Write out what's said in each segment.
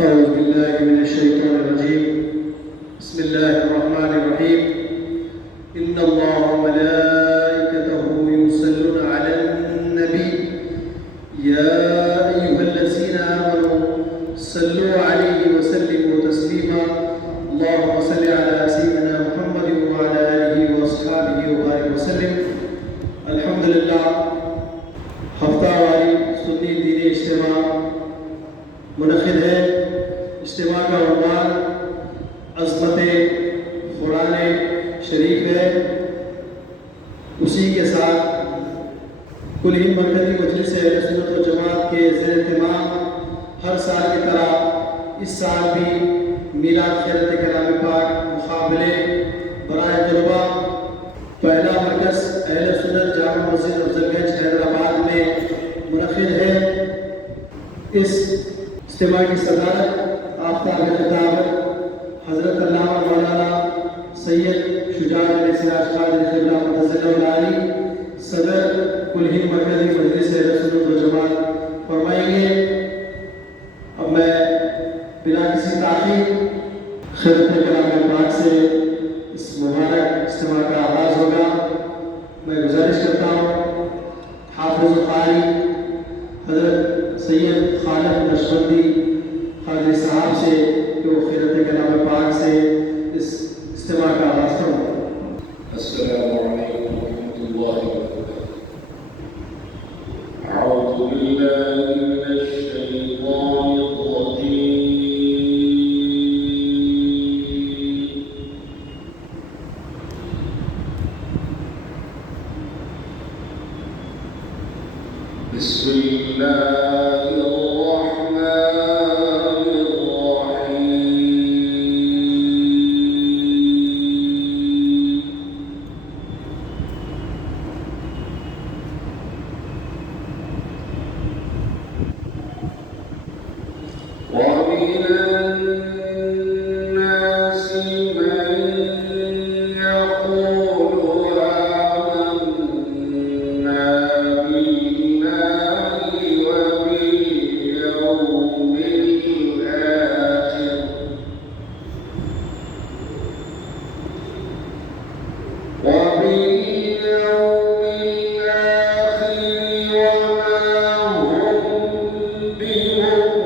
أعوذ بالله من الشيطان الرجيم. بسم الله الرحمن الرحيم. إن الله وملائكته يصلون على النبي يا أيها الذين آمنوا صلوا عليه وسلموا تسليما. اللهم صل على سيدنا محمد وعلى آله وأصحابه وبارك وسلم. الحمد لله. ہفتہ واری سنی دینی اجتماع منعقد ہے. اجتماع کا عنوان عظمت قرآن شریف ہے. اسی کے ساتھ کل ہند مرکزی مجلس اہل سنت و جماعت کے زیر اہتمام ہر سال کی طرح اس سال بھی میلاد خیرت کلام پاک مقابلے برائے طلباء پہلا مرکز اہل سنت جامع مسجد افضل گنج حیدرآباد میں منعقد ہے. اس اجتماع کی صدارت آفتاب خطابت حضرت علامہ مولانا سید شجاع علیہ سراج قادری قبلہ متضل العالی صدر کل ہند مرکزی مجلس اہل سنت و جماعت فرمائیں گے. اب میں بلا کسی تاخیر خیرت کلام پاک سے اس مبارک اجتماع کا آغاز ہوگا. میں گزارش کرتا ہوں حافظ القاری حضرت سید خالد نقشبندی قادری صاحب سے کہ وہ خیرت کلام پاک سے اس اجتماع کا آغاز کروں. السلام علیکم ورحمۃ اللہ وبرکاتہ. اعوذ باللہ من الشیطان الرجیم. بسم اللہ الرحمن الرحیم. ومن الناس من يقول آمنا بالله وباليوم الآخر وما هم بمؤمنين.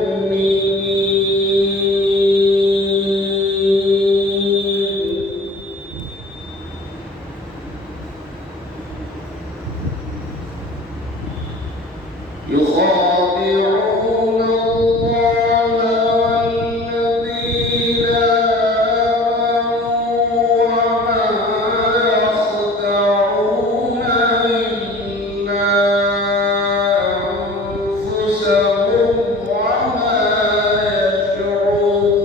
يخادعون الله والذين آمنوا وما يخدعون إلا أنفسهم وما يشعرون.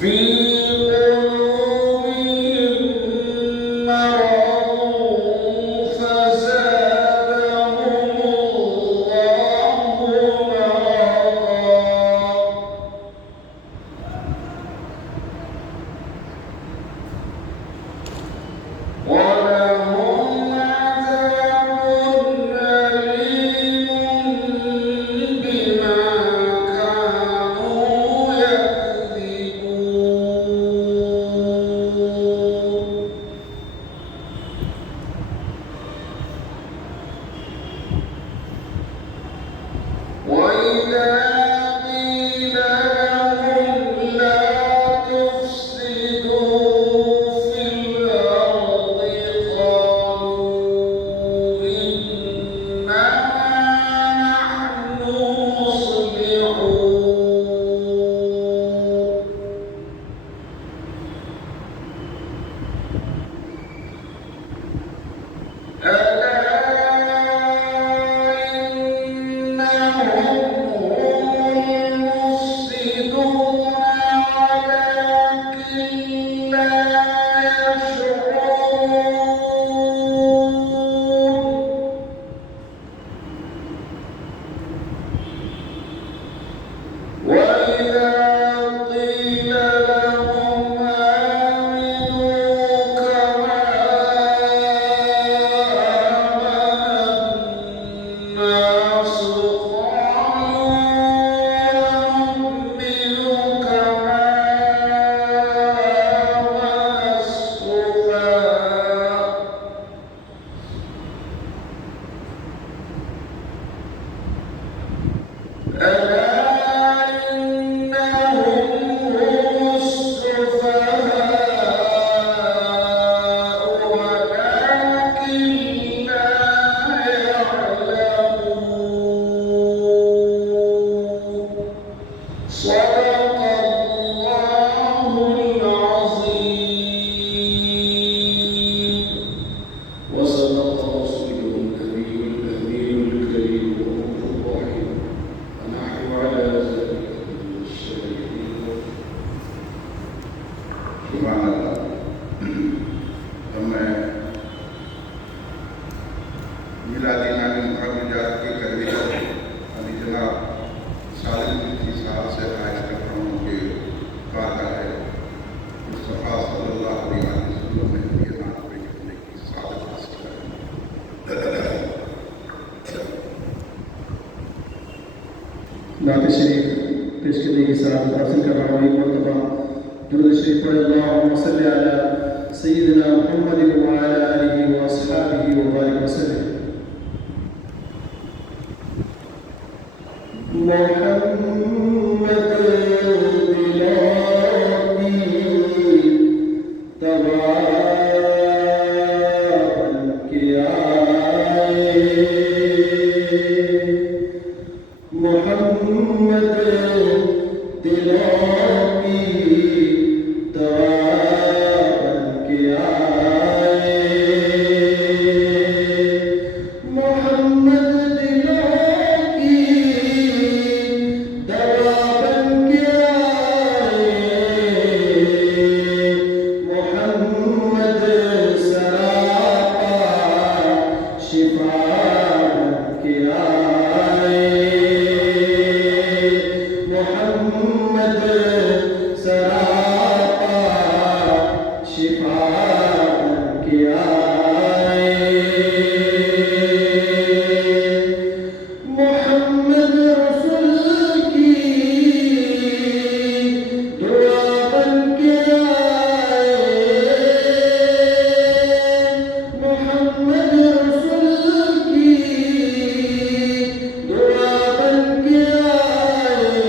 في قلوبهم مرض فزادهم الله مرضا ولهم عذاب أليم بما كانوا يكذبون. میلادی نامی مخرجات کے کنوینر علی جناب سالم مفتی صاحب سے خواہش کرتا ہوں کہ بارگاہ مصطفیٰ صلی اللہ علیہ وسلم میں یہ نام پیش کرنے کی سعادت حاصل کریں۔ نعت شریف پیش کرنے کی سعادت حاصل کر رہا ہوں۔ ایک مرتبہ درود شریف پڑھ اللہم صلی علی سیدنا محمد وعلی آلہ واصحابہ وبارک وسلم۔ محمد دلاتی توابن کے آئے، محمد دلاتی توابن کے آئے، محمد دلاتی توابن کے آئے، محمد سراپا شفا بن کے آئے، محمد سراپا شفا بن کے آئے، محمد رسول کی دعا بن کے آئے، محمد رسول کی دعا بن کے آئے،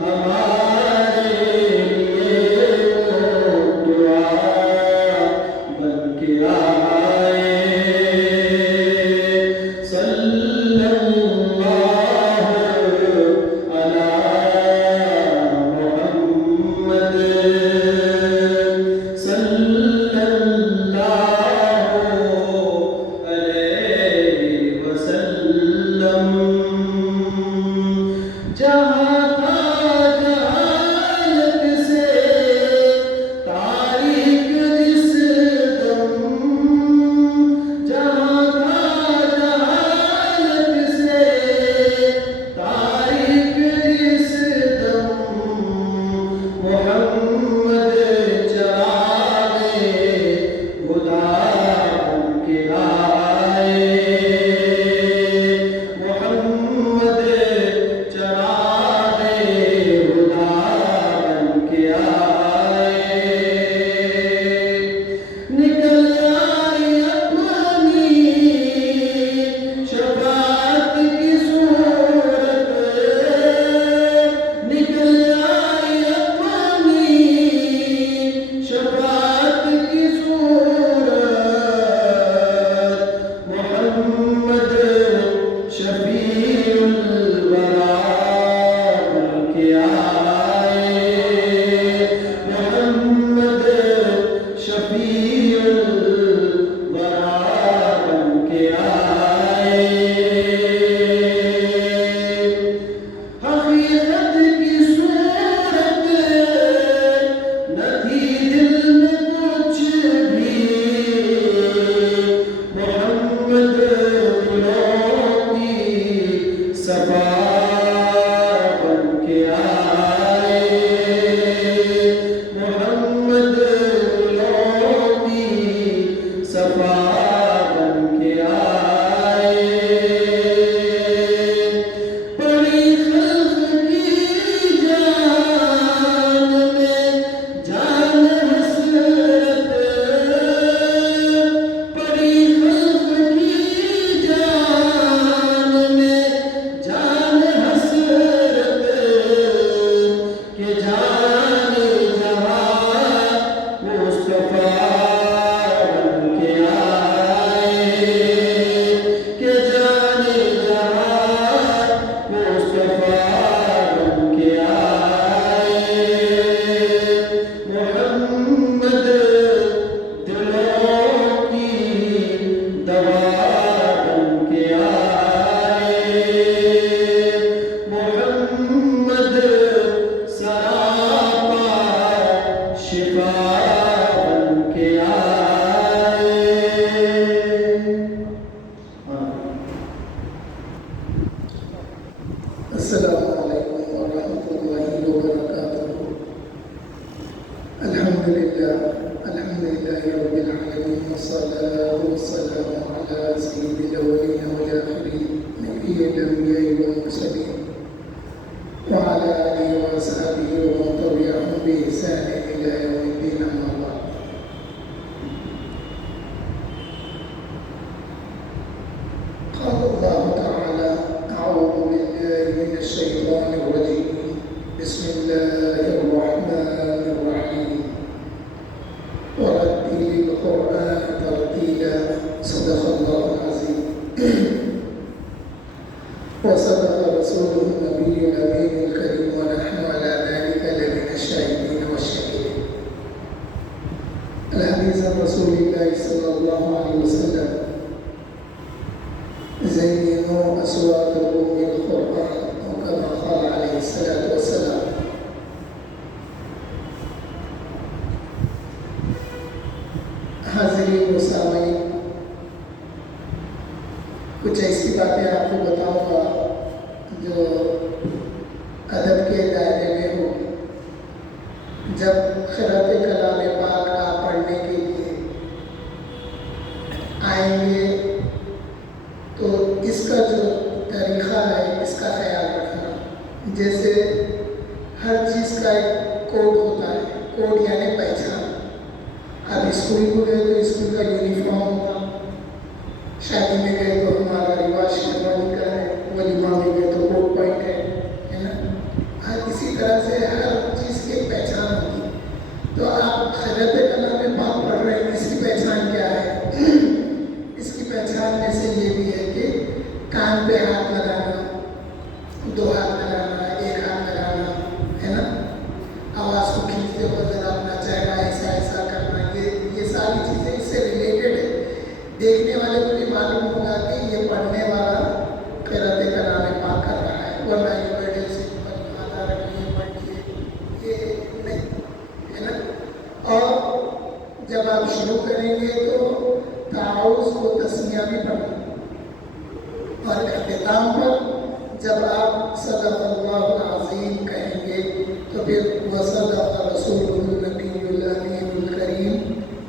ہمارے لیے وہ دعا بن کے آئے، صلی اللہ علی محمد، صلی اللہ علیہ وسلم، جہاں تھا جہالت سے تاریخ جس دم، قال الله تعالى: أعوذ بالله من الشيطان الرجيم. بسم الله الرحمن الرحيم. ورتل القرآن ترتيلا. صدق الله العظيم. وصدق رسوله النبي الأمين الكريم، ونحن على ذلك لمن الشاهدين والشاكرين. الحديث عن رسول الله صلى الله عليه وسلم: زينوا أصواتكم بالقرآن، وكما قال عليه الصلاة والسلام. حاضرین و سامعین، کچھ ایسی باتیں آپ کو بتاؤں گا جو ادب کے دائرے میں ہو. جب قرأت کلام پاک آپ پڑھنے کے لیے آئیں گے تو اس کا جو طریقہ ہے اس کا خیال رکھنا. جیسے ہر چیز کا ایک کوڈ ہوتا ہے. کوڈ یعنی پہچان. اب اسکول کو گئے تو اسکول کا یونیفارم ہوگا، شادی میں گئے تو ہمارا رواج شیروانی کا ہے، ولیمہ میں گئے تو کوٹ پوائنٹ ہے نا. اسی طرح سے ہر چیز کی ایک پہچان ہوتی ہے. تو آپ قرأت کلام پاک پڑھ رہے ہیں، اس کی پہچان کیا ہے؟ اس کی پہچان میں سے یہ بھی ہے کہ کان پہ ہاتھ لگانا، 2 ہاتھ لگانا، 1 ہاتھ لگانا، ہے نا. آواز کو کھینچتے ہوئے ذرا اپنا چہرہ ایسا ایسا کرنا. یہ ساری چیزیں اس سے ریلیٹڈ ہے. دیکھنے والے کو بھی معلوم ہوگا کہ یہ پڑھنے والا قرأت کلام پاک کر رہا ہے، ورنہ یہ بیٹھے سے آدھا رکھیے پڑھیے، یہ نہیں ہے نا. اور جب آپ شروع کریں گے تو تعاوذ و تسمیہ بھی پڑھیں، اور اختتام پر جب آپ صدق اللہ العظیم کہیں گے تو پھر وصدق رسولہ النبی الامین الکریم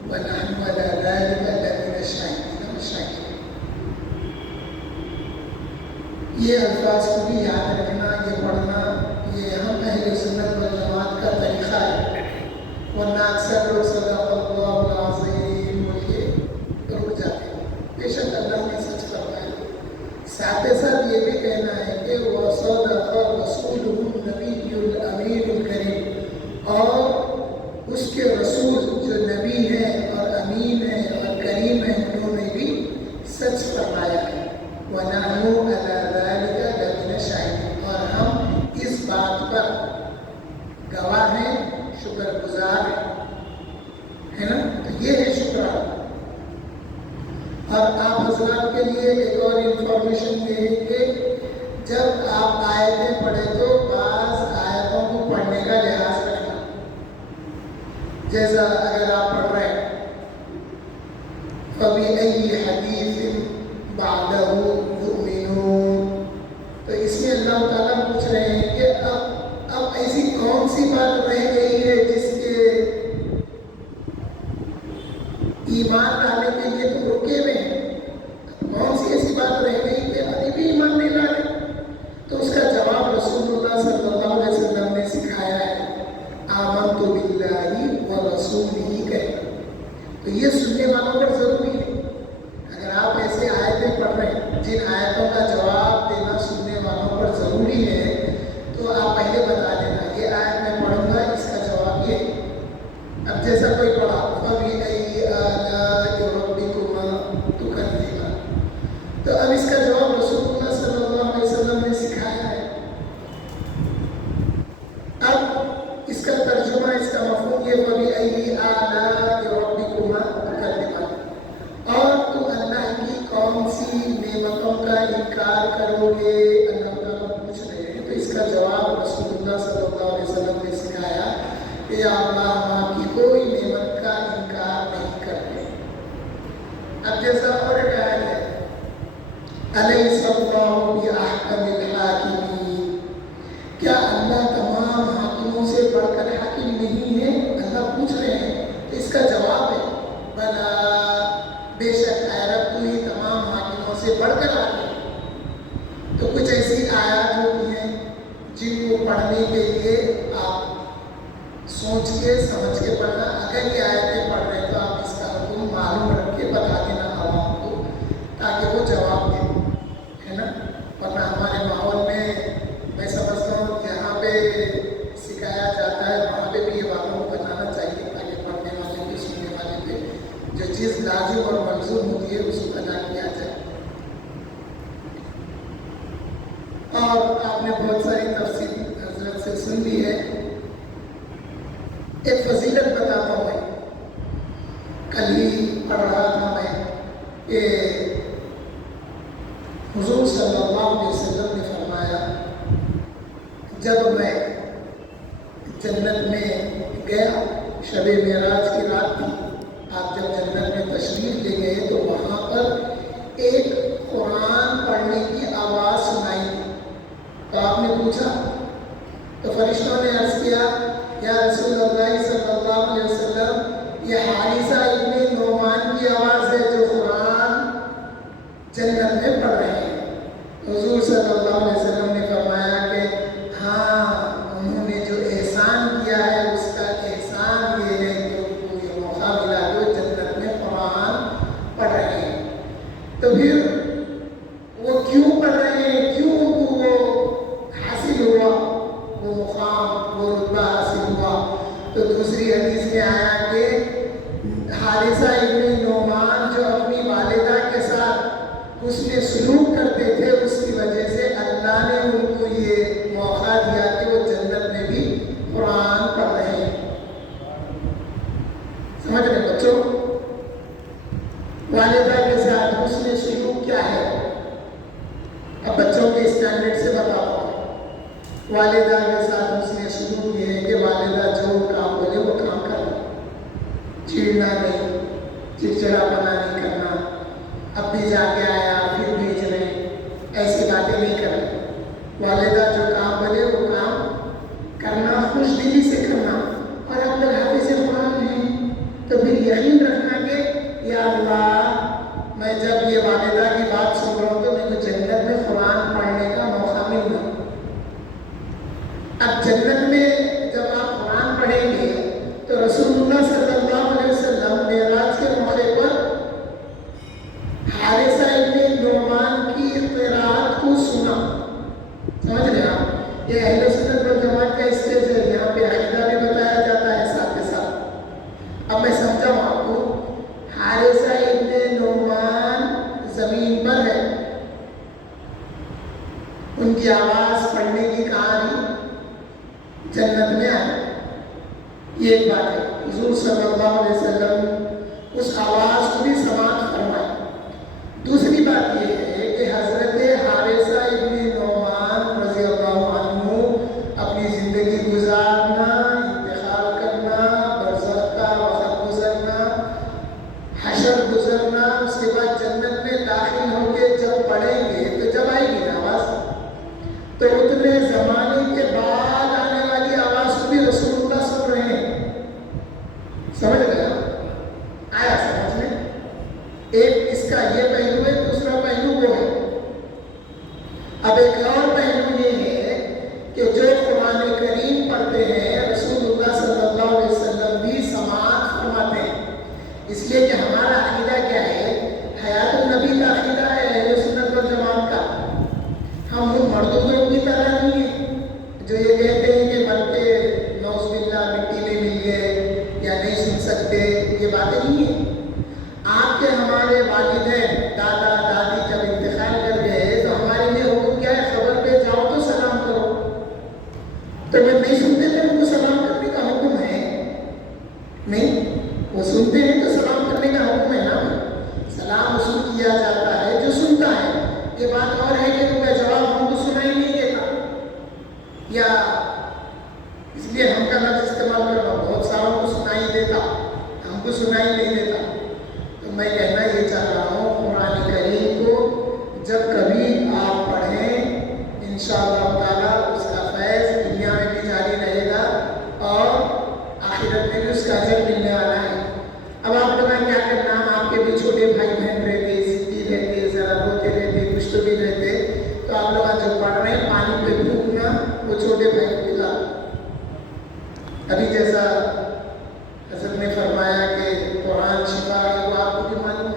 ونحن علی ذلک لمن الشاہدین والشاکرین. یہ الفاظ کو بھی یاد رکھنا، یہ پڑھنا، یہ ہم اہل سنت والجماعت کا طریقہ ہے. ورنہ اکثر لوگ صدق اللہ العظیم بول کے رک جاتے ہیں. بے شک اللہ نے سچ فرمایا. ساتھ ساتھ یہ بھی کہنا ہے کہ وصدق رسولہ النبی الامین الکریم، اور اس کے رسول جو نبی ہیں اور امین ہیں اور کریم ہیں انہوں نے بھی سچ فرمایا ہے. وَنَحْنُ عَلَىٰ ذَلِكَ لَمِنَ الشَّاهِدِينَ، اور ہم اس بات پر گواہ ہیں، شکر گزار ہیں، ہے نا. تو یہ ہے شکرانہ. اور آپ حضرات کے لیے ایک اور انفارمیشن یہ ہے کہ جب آپ آیتیں پڑھیں تو بعض آیتوں کو پڑھنے کا لحاظ رکھنا. جیسا اگر آپ پڑھ رہے ہیں فَبِأَيِّ حَدِيثٍ بَعْدَهُ يُؤْمِنُونَ، تو اس میں اللہ تعالیٰ پوچھ رہے ہیں کہ اب ایسی کون سی بات رہ گئی ہے جس کے ایمان لانے کے لیے تو رکے ہوئے ہیں. کون سی ایسی بات رہ گئی کہ ابھی بھی ایمان نہیں لا رہے؟ تو اس کا جواب رسول اللہ صلی اللہ علیہ وسلم نے سکھایا ہے: آمنت باللہ ورسولہ کہنا. تو یہ سننے والوں پر ضروری ہے. اگر آپ ایسے آیتیں پڑھ رہے ہیں جن آیتوں کا جواب دینا سننے والوں پر ضروری ہے، تو آپ پہلے بتا دینا یہ آیت میں پڑھوں گا، اس کا جواب یہ. اب جیسا کوئی پڑھا فَبِأَيِّ آلَاءِ رَبِّكُمَا تُكَذِّبَانِ، تو اب اس کا جواب رسول اللہ صلی اللہ علیہ وسلم نے سکھایا ہے. اب اس کا ترجمہ، اس کا مفہوم یہ فَبِأَيِّ آلَاءِ رَبِّكُمَا تُكَذِّبَانِ، اور تم اللہ کی کون سی نعمتوں کا انکار کرو گے، اللہ تعالیٰ پوچھ رہے ہیں. تو اس کا جواب رسول اللہ صلی اللہ علیہ وسلم نے سکھایا کہ یا اللہ ہم آپ کی کوئی نعمت کا انکار نہیں کرتے. اب جیسا اور ایک آیت ہے: أَلَيْسَ اللَّهُ بِأَحْكَمِ الْحَاكِمِينَ، کیا اللہ تمام حاکموں سے بڑھ کر حاکم نہیں ہے؟ اللہ پوچھ رہے ہیں. تو اس کا جواب ہے بلا، بے شک اے رب تو ہی تمام حاکموں سے بڑھ کر حاکم. تو کچھ ایسی آیات ہوتی ہیں جن کو پڑھنے کے لیے آپ سوچ کے سمجھ کے پڑھنا. اگر یہ آیتیں پڑھ رہے ہیں تو آپ اس کا حکم معلوم رکھ کے بتا دینا عوام کو تاکہ وہ جواب دیں. جو چیز لازم اور ملزوم ہوتی ہے اس کو ادا کیا جائے. اور آپ نے بہت ساری تفصیل حضرت سے سن لی ہے. ایک فضیلت بتاتا ہوں میں. کل ہی پڑھ رہا تھا میں کہ حضور صلی اللہ علیہ وسلم نے فرمایا جب میں جنت میں گیا، شب معراج کی رات تھی، آپ جب جنت میں تشریف لے گئے تو وہاں پر ایک قرآن پڑھنے کی آواز سنائی دی. تو آپ نے پوچھا، تو فرشتوں نے عرض کیا یا رسول اللہ صلی اللہ علیہ وسلم، یہ حارثہ ابن نعمان کی آواز ہے جو قرآن جنت میں پڑھ رہے ہیں. حضور صلی اللہ علیہ وسلم نے فرمایا کہ ہاں، انہوں نے جو احسان کیا ہے اس کا احسان یہ ہے کہ ان کو یہ موقع ملا جو جنت میں قرآن پڑھ رہے ہیں. تو پھر وہ کیوں پڑھ رہے ہیں، کیوں ان کو وہ حاصل ہوا، وہ مقام، وہ رتبہ حاصل ہوا؟ تو دوسری حدیث میں آیا کہ حارثہ ابن نعمان جو اپنی والدہ کے ساتھ حسن سلوک کرتے تھے، اس کی وجہ سے اللہ نے ان کو یہ موقع دیا کہ وہ جنت میں بھی قرآن پڑھ رہے ہیں. سمجھ رہے بچوں؟ والدہ کے ساتھ حسن سلوک کیا ہے؟ اب بچوں کے اسٹینڈرڈ سے بتاتا ہوں. والدہ کے ساتھ حسن سلوک یہ ہے کہ والدہ جو کام بولے وہ کام کرنا، چڑنا نہیں، چڑچڑا پنا نہیں کرنا، اب بھی جا کے آیا پھر بھیج رہے، ایسی باتیں نہیں کرنا. والدہ جو کام بولے وہ کام کرنا، خوش دلی سے کرنا. اور اب تک حافظ قرآن ہیں تو پھر یقین رکھنا کہ یا اللہ، میں جب یہ والدہ کی بات سن رہا ہوں تو میرے کو جنت میں قرآن پڑھنے کا موقع ملنا. اب جنت میں جب آپ قرآن پڑھیں گے تو رسول اللہ صلی اللہ علیہ وسلم معراج کے موقع پر حارثہ ابن نعمان کی قرات کو سنا. سمجھ رہے آپ؟ یہ اہل سنت والجماعت کا اسٹیج ہے، یہاں پہ عقیدہ بھی بتایا جاتا ہے ساتھ کے ساتھ. اب میں سمجھاؤں آپ کو. حارثہ ابن نعمان زمین پر ہے، ان کی آواز پڑھنے کی کہانی جنت میں آئی. یہ ایک بات ہے. حضور صلی اللہ علیہ وسلم اس آواز کو بھی سماعت فرمائے. دوسری بات یہ ہے کہ حضرت حارثہ ابن نعمان رضی اللہ عنہ اپنی زندگی گزارنا، انتقال کرنا، برزخ کا وقت گزرنا، حشر گزرنا، اس کے بعد جنت میں داخل ہو کے جب پڑھیں گے تو جب آئے گی آواز، تو اتنے زمانے کے بعد آنے والی آواز کو بھی رسول اللہ سن رہے ہیں. سمجھ گیا؟ آیا سمجھ میں؟ ایک اس کا یہ پہلو ہے، دوسرا پہلو وہ ہے. اب ایک اور پہلو یہ ہے کہ جو قرآن کریم پڑھتے ہیں رسول اللہ صلی اللہ علیہ وسلم بھی سماعت فرماتے ہیں. اس لیے کہ ہمارا عقیدہ کیا ہے؟ حیات النبی کا عقیدہ ہے اہل سنت والجماعت کا. ہم ان مردودوں کی طرح نہیں ہیں جو یہ کہتے ہیں کہ مر کے نعوذ باللہ مٹی میں مل گئے یا نہیں سن سکتے. یہ باتیں نہیں ہیں. آپ کے ہمارے والدین دادا دادی جب انتقال کر گئے تو ہمارے لیے حکم کیا ہے؟ خبر پہ جاؤ تو سلام کرو. تو جب نہیں سنتے تھے ان کو سلام کرنے کا حکم ہے؟ نہیں. وہ سنتے ہیں تو سلام کرنے کا حکم ہے نا. سلام وصول کیا جاتا ہے جو سنتا ہے. یہ بات اور ہے کہ تمہیں جواب ہم کو سنائی نہیں دیتا، یا اس لیے ہم کا لفظ استعمال کرنا، بہت ساروں کو سنائی دیتا، ہم کو سنائی نہیں دیتا. تو میں کہنا یہ چاہ رہا ہوں قرآن کریم کو جب کبھی آپ پڑھیں انشاءاللہ تعالیٰ اس کا فیض دنیا میں بھی جاری رہے گا اور آخرت میں بھی اس کا اجر ملنے والا ہے. اب آپ لوگوں کیا کرنا، آپ کے بھی چھوٹے بھائی بہن رہتے، ضدی رہتے، ذرا روتے رہتے، کچھ تو بھی رہتے، تو آپ لوگ جو پڑھ رہے ہیں پانی پہ پھونکنا، وہ چھوٹے بھائی کو پلا. ابھی جیسا حضرت نے فرمایا کہ قرآن شفا ہے، وہ آپ کو بھی معلوم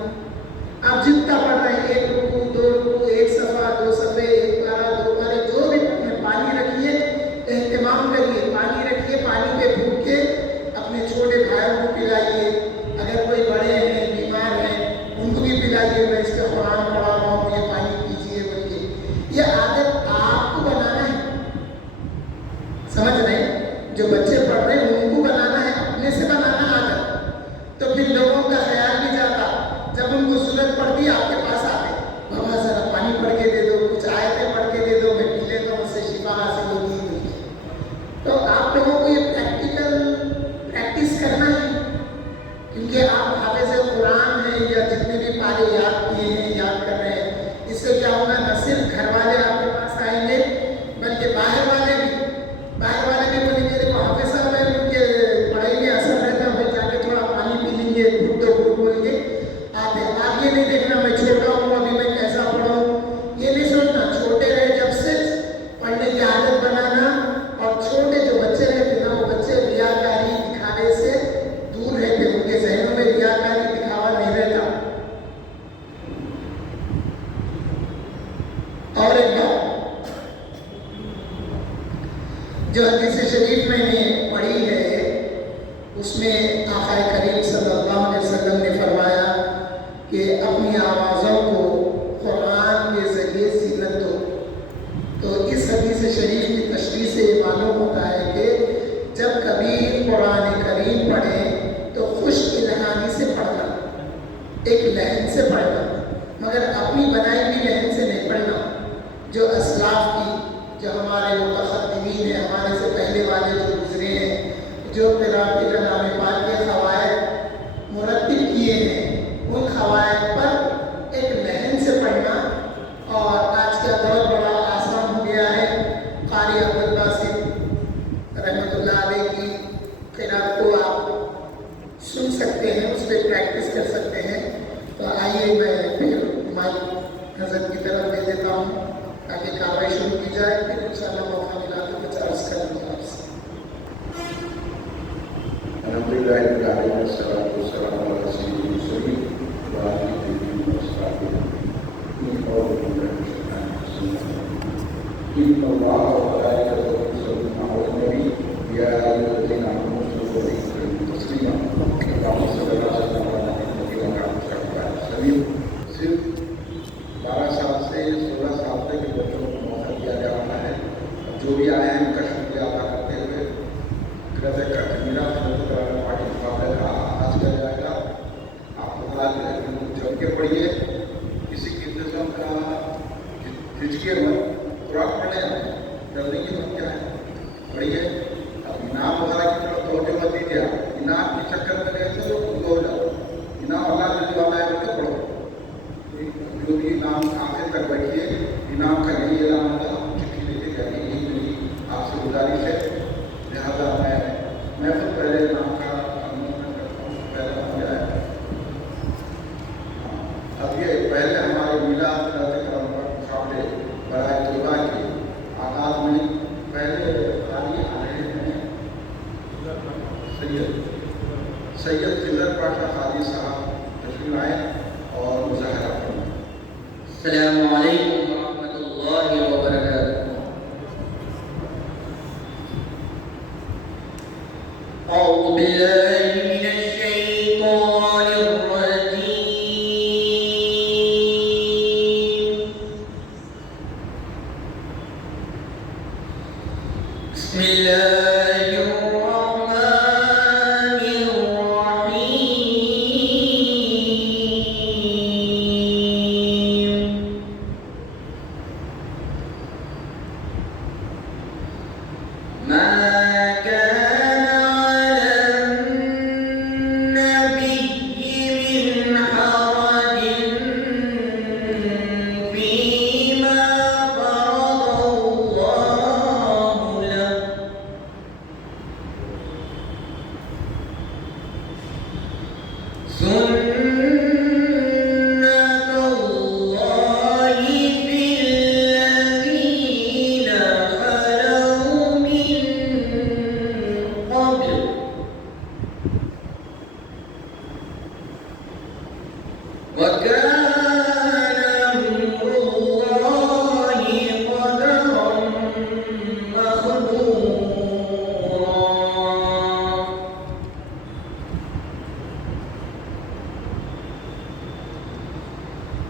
سارے یاد کیے ہیں، یاد کر رہے ہیں. اس سے کیا ہوگا، نہ صرف گھر والے آپ کے پاس آئیں گے بلکہ باہر والے بھی بولیں گے دیکھو حافظ صاحب ہے، ان کے پڑھائی میں اثر رہتا ہے، وہ جا کے تھوڑا پانی پی لیں گے، گھٹ دو گھٹ بول گے. آپ یہ نہیں دیکھنا میں چھوٹا ہوں ابھی میں کیسا پڑھوں، یہ نہیں سوچنا. چھوٹے رہے جب سے پڑھنے کی عادت بنانا، اور چھوٹے جو بچے رہتے نا وہ بچے ریاکاری دکھانے سے دور رہتے، ان کے ذہنوں میں ریاکاری دکھاوا نہیں رہتا. اور ایک بات جو حدیث شریف میں نے پڑھی ہے اس میں آقا کریم صلی اللہ علیہ وسلم نے فرمایا کہ اپنی آوازوں کو قرآن کے ذریعے زینت دو. تو اس حدیث شریف کی تشریح سے یہ معلوم ہوتا ہے کہ جب کبھی قرآن کریم پڑھیں تو خوش الہانی سے پڑھنا، ایک لہن سے پڑھنا، مگر اپنی بنائی ہوئی لہن سے نہیں پڑھنا. جو اسلاف کی، جو ہمارے متقدمین ہیں، ہمارے سے پہلے والے جو گزرے ہیں، جو قراءت کلام پاک کے قواعد مرتب کیے ہیں، ان قواعد پر ایک لہن سے پڑھنا. اور آج کا دور بڑا آسان ہو گیا ہے. قاری عبدالباسط رحمۃ اللہ علیہ کی قراءت کو آپ سن سکتے ہیں، اس پہ پریکٹس کر سکتے ہیں. تو آئیے میں پھر مائک حضرت کی طرف دے دیتا ہوں تاکہ کاروائی شروع کی جائے. پھر انشاءاللہ موقع ملا تو کچھ عرض کروں گا آپ سے. الحمدللہ رب العالمین والصلاۃ والسلام علی سیدنا المرسلین وعلی آلہ وصحبہ ان اللہ وملائکتہ یصلون علی النبی یا ایھا الذین آمنوا صلوا علیہ وسلموا تسلیما اللہم صلی علی سیدنا محمد. صرف 12 سال سے 16 سال تک کے بچوں کو موقع دیا جا رہا ہے. جو بھی آئے ہیں ان کا شکریہ ادا کرتے ہوئے میرا پارٹی مقابلے کا آغاز کیا جائے گا. آپ لوگ آج جم کے پڑھیے، کسی قسم کا ہچکے مت، قرآن پڑھنے جلدی کی بات کیا ہے، پڑھیے. اب انعام وغیرہ کی طرف توجہ مت دیجیے. انعام کے چکر میں گئے تو ہو جاؤ. انعام اللہ نے والا ہے کہ پڑھو. جو بھی انعام آخر تک بیٹھیے، انعام کا یہی اعلان ہوگا، چٹھی لے کے جائیے. یہی میری آپ سے گزارش ہے. لہٰذا میں خود پہلے انعام کا کرتا ہوں. پہلا کیا ہے، اب یہ پہلے ہمارے میلاد کرم پر مقابلے برائے طلباء کے آغاز میں پہلے قاری آ رہے ہیں سید فضل پاشا قاری صاحب تشریف لائیں اور مظاہرہ کریں. السلام علیکم ورحمۃ اللہ وبرکاتہ. اعوذ باللہ من الشیطان الرجیم. بسم اللہ الرحمن الرحیم.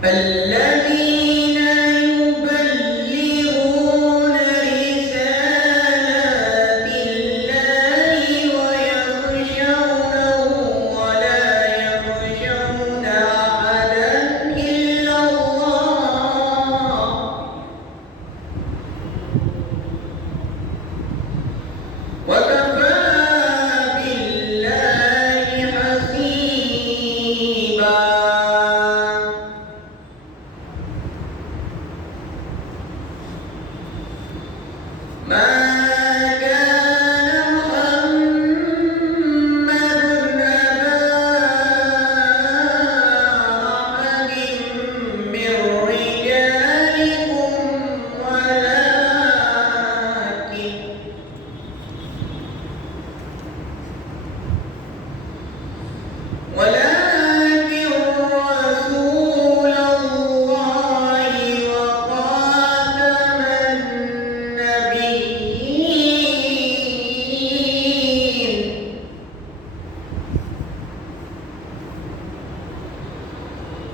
الذين يبلغون رسالات الله ويخشونه ولا يخشون أحدا إلا الله وكفى بالله حسيبا.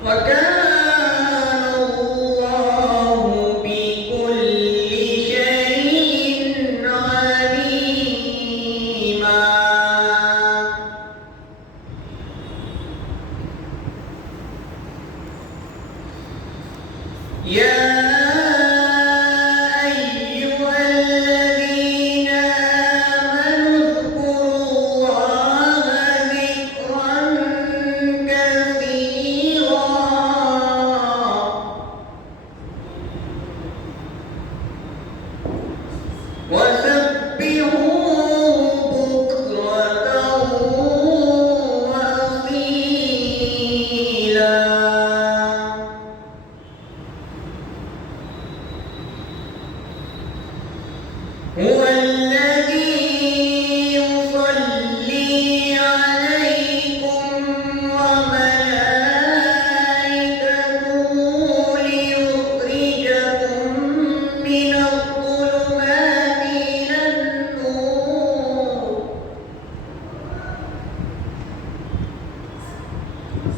وكان الله بكل شيء عليما. يا أيها الذين آمنوا اذكروا الله ذكرا كثيرا وسبحوه بكرة وأصيلا. هو الذي يصلي عليكم وملائكته ليخرجكم من الظلمات إلى النور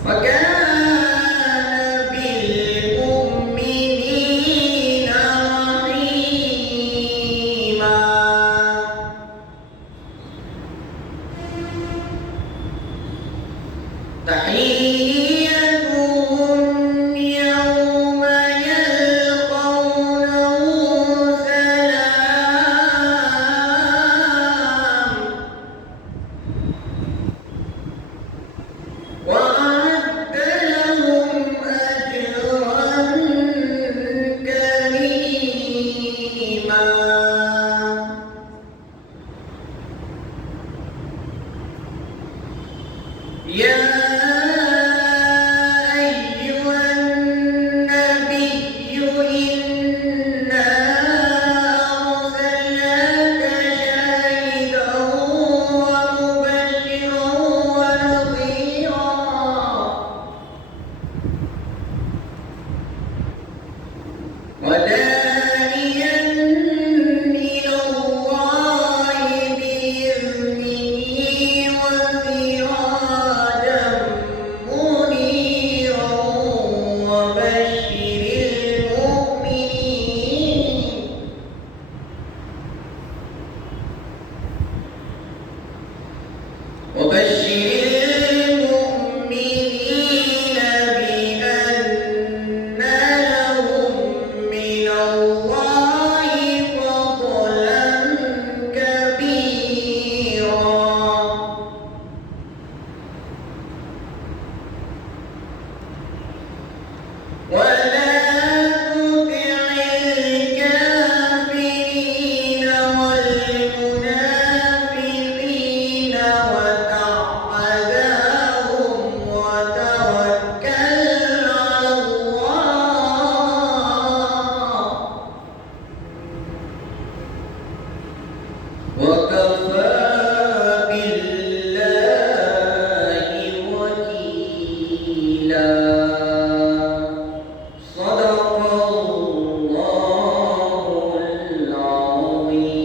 وكان بالمؤمنين رحيما. تحيتهم يوم يلقونه سلام وأعد لهم أجرا كريما. يا أيها النبي إنا أرسلناك شاهدا ومبشرا ونذيرا وداعيا إلى الله بإذنه وسراجا منيرا وبشر المؤمنين. بأن لهم من الله فضلا كبيرا. ولا تطع الكافرين والمنافقين ودع أذاهم وتوكل على الله وكفى بالله وكيلا. صدق الله العظيم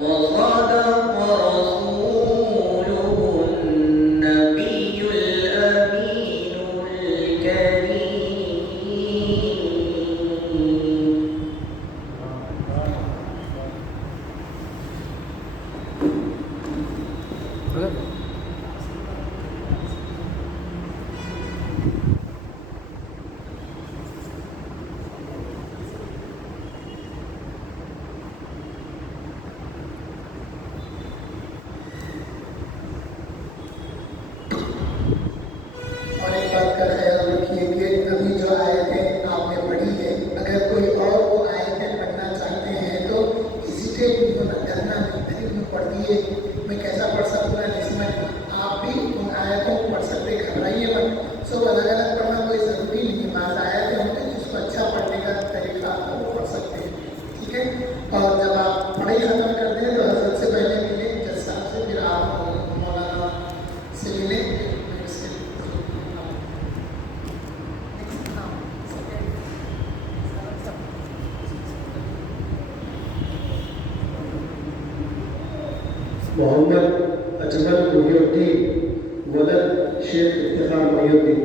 وصدق رسوله النبي الأمين الكريم. اور ایک بات کا خیال رکھیے کہ ابھی جو آیتیں آپ نے پڑھی ہے اگر کوئی اور وہ آیتیں پڑھنا چاہتے ہیں تو ہیزیٹیٹ نہیں ہونا کرنا نہیں دلیل میں پڑھ دیے میں کیسا پڑھ سکوں جس میں آپ بھی ان آیتوں کو پڑھ سکتے گھبرائیے مت. سب الگ الگ پڑھنا کوئی ضروری نہیں ہے. بعض آیتیں ہوتے ہیں جس کو اچھا پڑھنے کا طریقہ آپ وہ پڑھ سکتے ہیں. ٹھیک ہے. اور جب آپ پڑھائی ختم کر دیں تو حضرت سے پہلے ملیں جج صاحب سے پھر آپ مولانا سے ملیں. محمد اجمل محی الدین ولد شیخ افتخار محی الدین.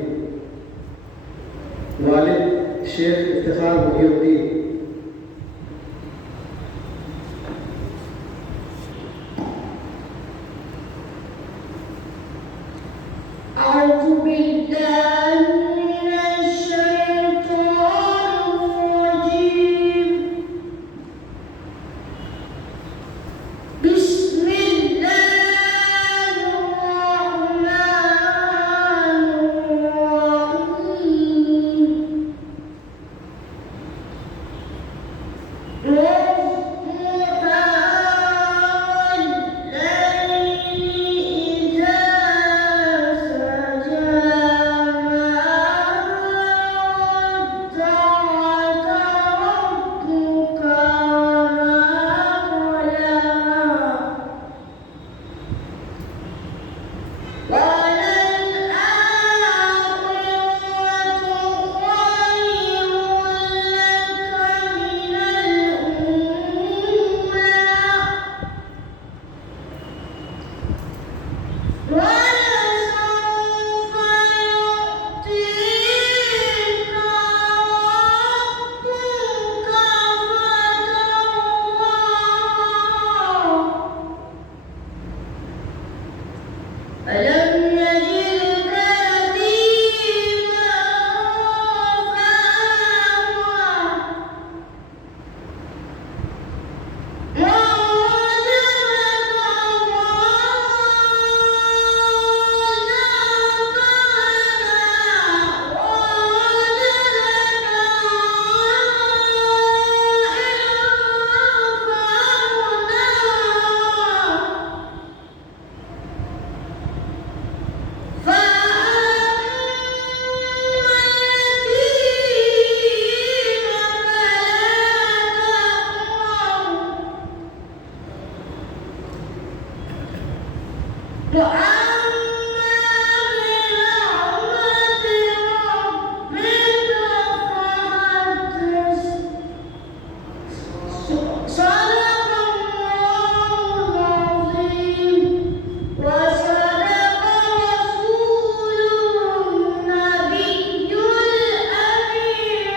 والد شیخ افتخار محی الدین، أعوذ بالله من الشيطان الرجيم. بسم الله الرحمن الرحيم. ألم يجدك يتيما فآوى صدق الله العظيم وصدق رسوله النبي الأمين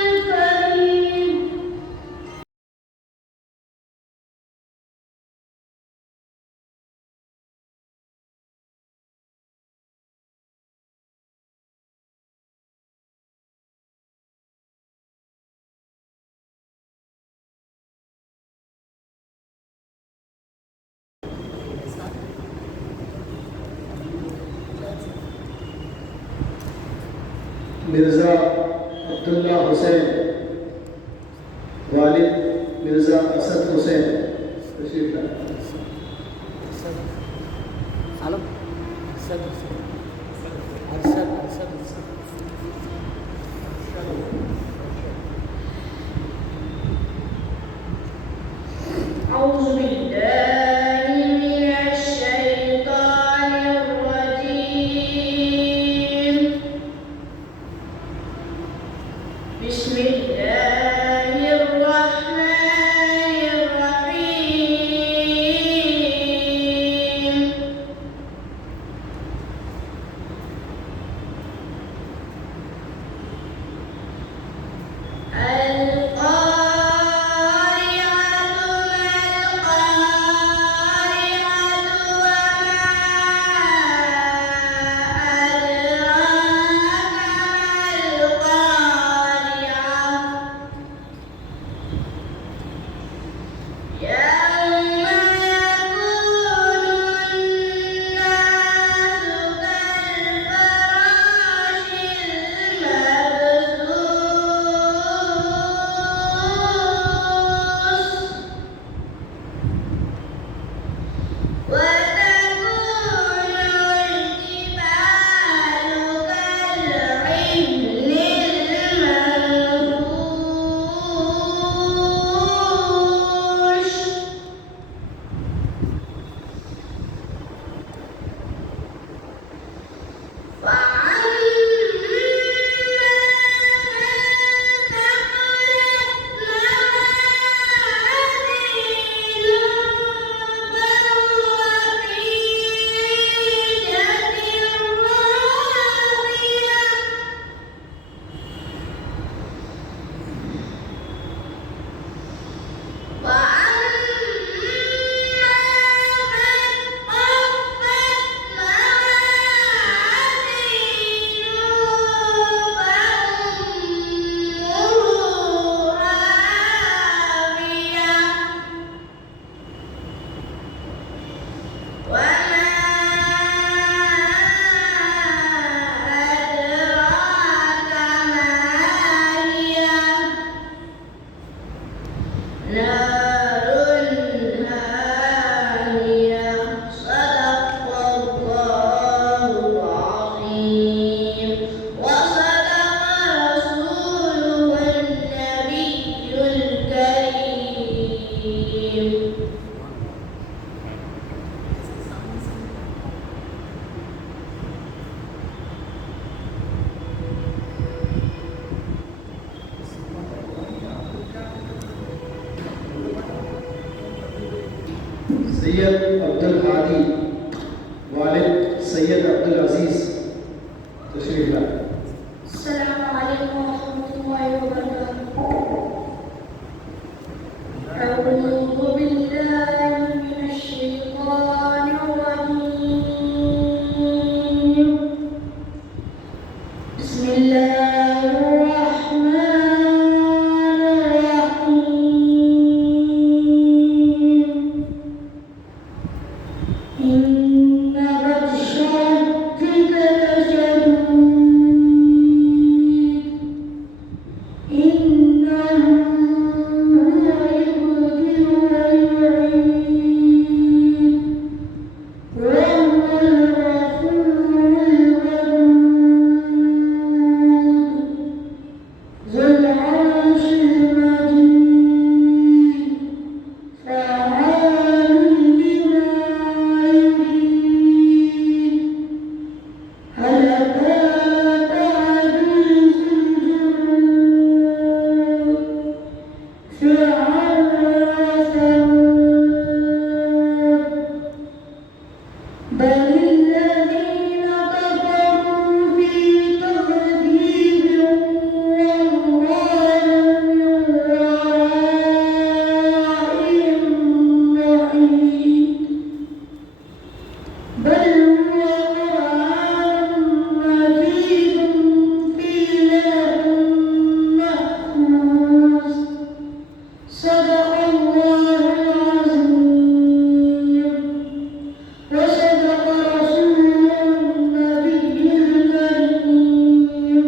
الكريم. مرزا عبداللہ حسین، والد مرزا اسد حسین، تشریف لائیں۔ أعوذ بالله من الشيطان الرجيم. بسم الله الرحمن الرحيم. سید عبد الحادی والد سید عبد العزیز تشریف لائیں. السلام علیکم ورحمۃ اللہ وبرکاتہ. اعوذ باللہ من الشیطان الرجیم. بسم اللہ الرحمن الرحیم. إن بطش ربك لشديد إنه هو يبدئ ويعيد وهو الغفور الودود ذو العرش المجيد فعال لما يريد. هل أتاك حديث الجنود فرعون وثمود بل الذين كفروا في تكذيب والله من ورائهم محيط. بل هو قرآن مجيد في لوح محفوظ. صدق الله العظيم وصدق رسوله النبي الكريم.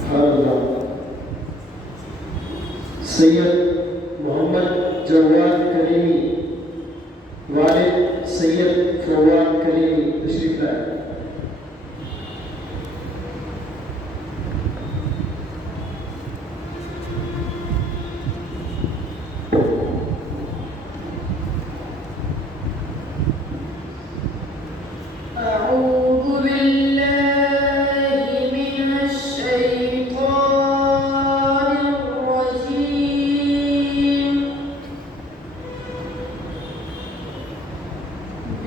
سبحان اللہ. سید محمد جواد کریمی والد سید فواد کریمی تشریف لائیں. أعوذ بالله من الشيطان الرجيم.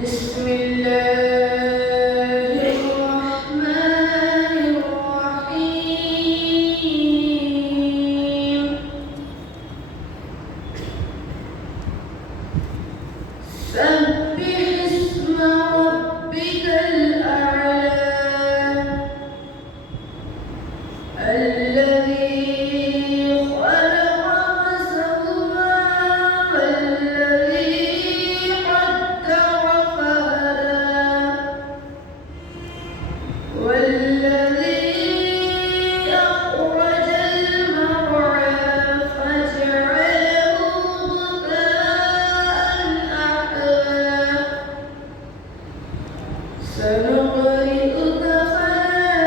بسم الله الرحمن الرحيم. سبح اسم ربك الأعلى الذي خلق فسوى والذي قدر فهدى والذي أخرج المرعى فجعله غثاء أحوى. سنقرئك فلا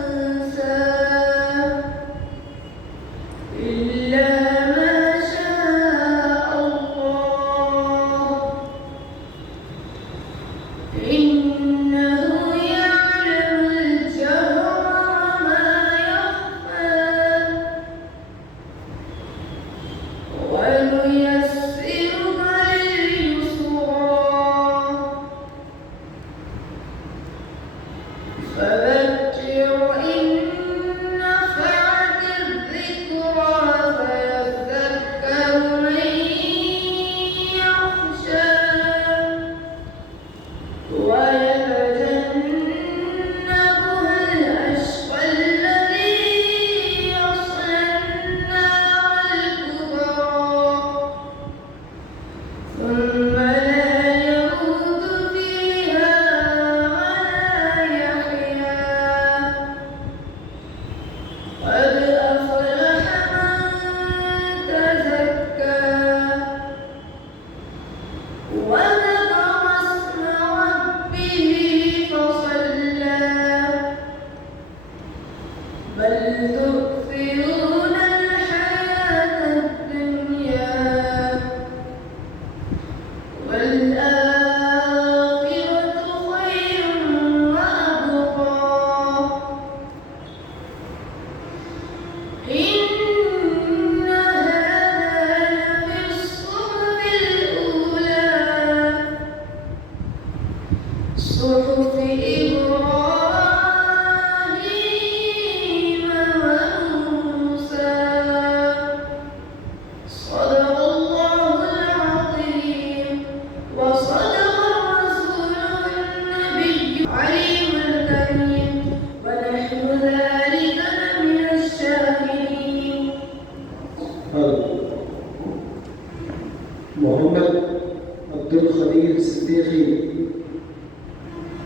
تنسى إلا ما شاء الله إنه يعلم الجهر وما يخفى. ونيسرك لليسرى فذكر إن نفعت الذكرى فيذكر من يخشى.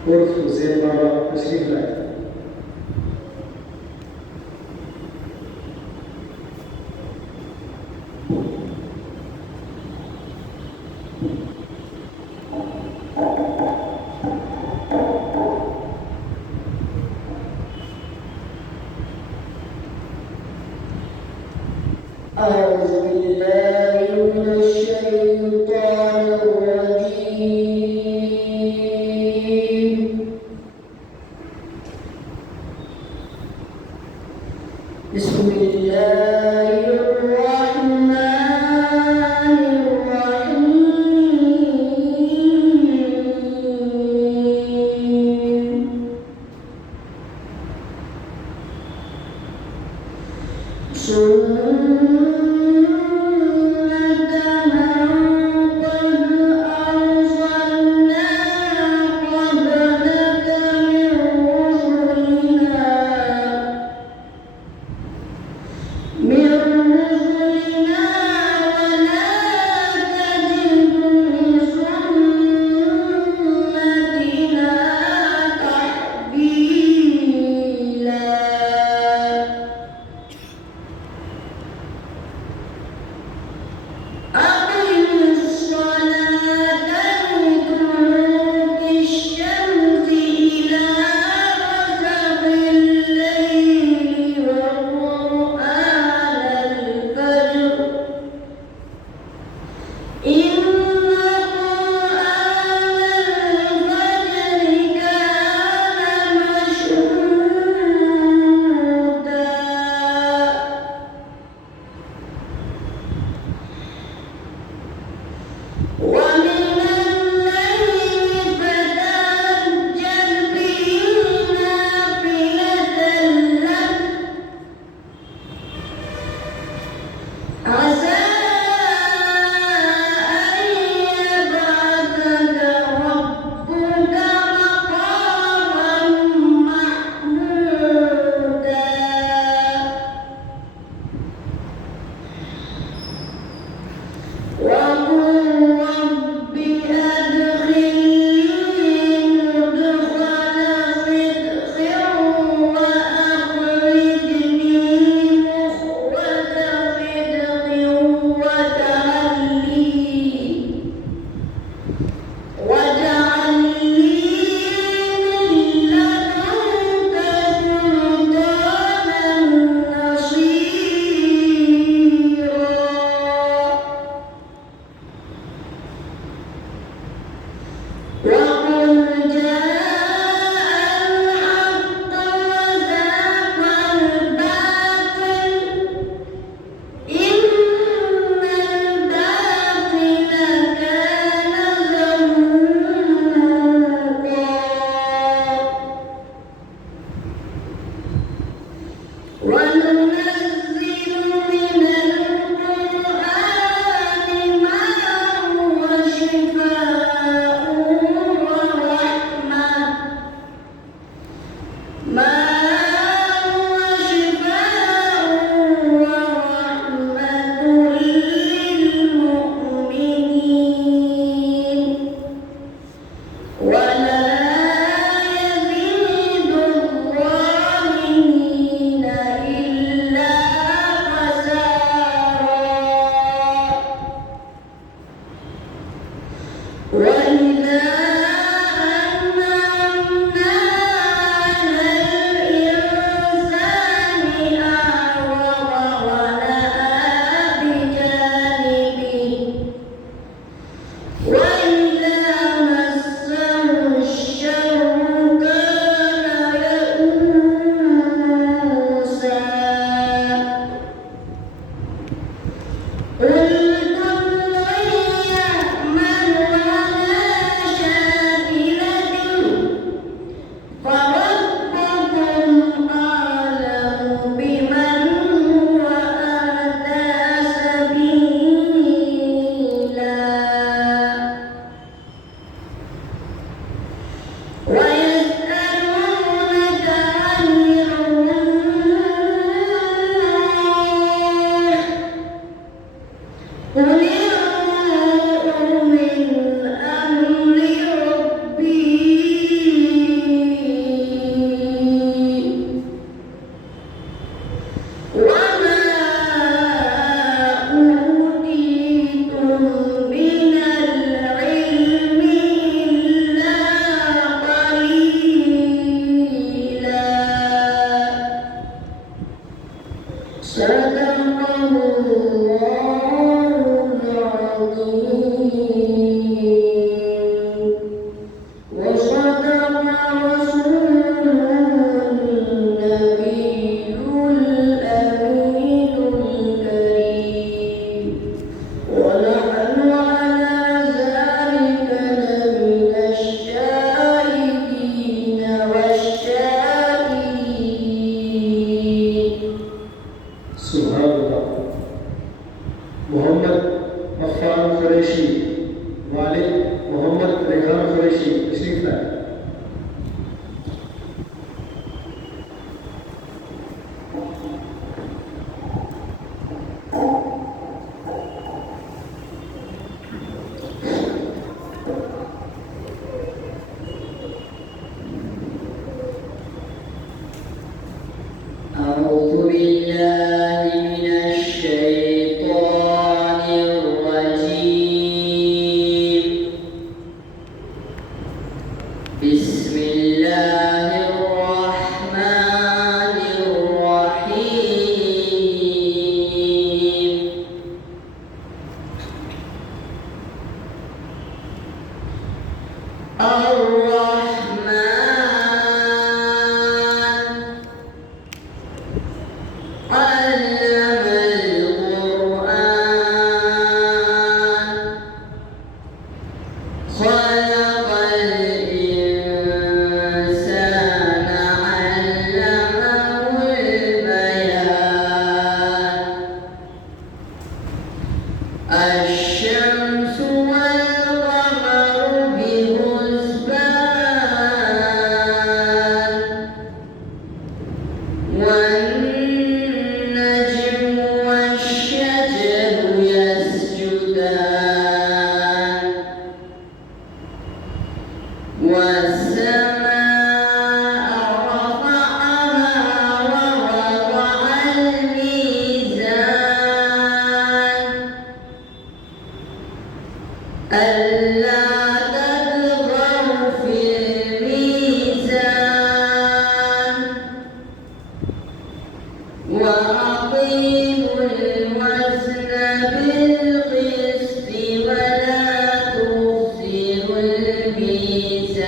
عرف حسین بابا تشریف لائے. أعوذ بالله من الشيطان الرجيم. بسم الله الرحمن الرحيم. صم بسم الله الرحمن الرحيم الرحمن علم القرآن خلق الإنسان علمه البيان الشمس والقمر بحسبان والنجم والشجر يسجدان والسماء رفعها ووضع الميزان ألا تطغوا في الميزان وأقيموا الوزن بالقسط ولا تخسروا الميزان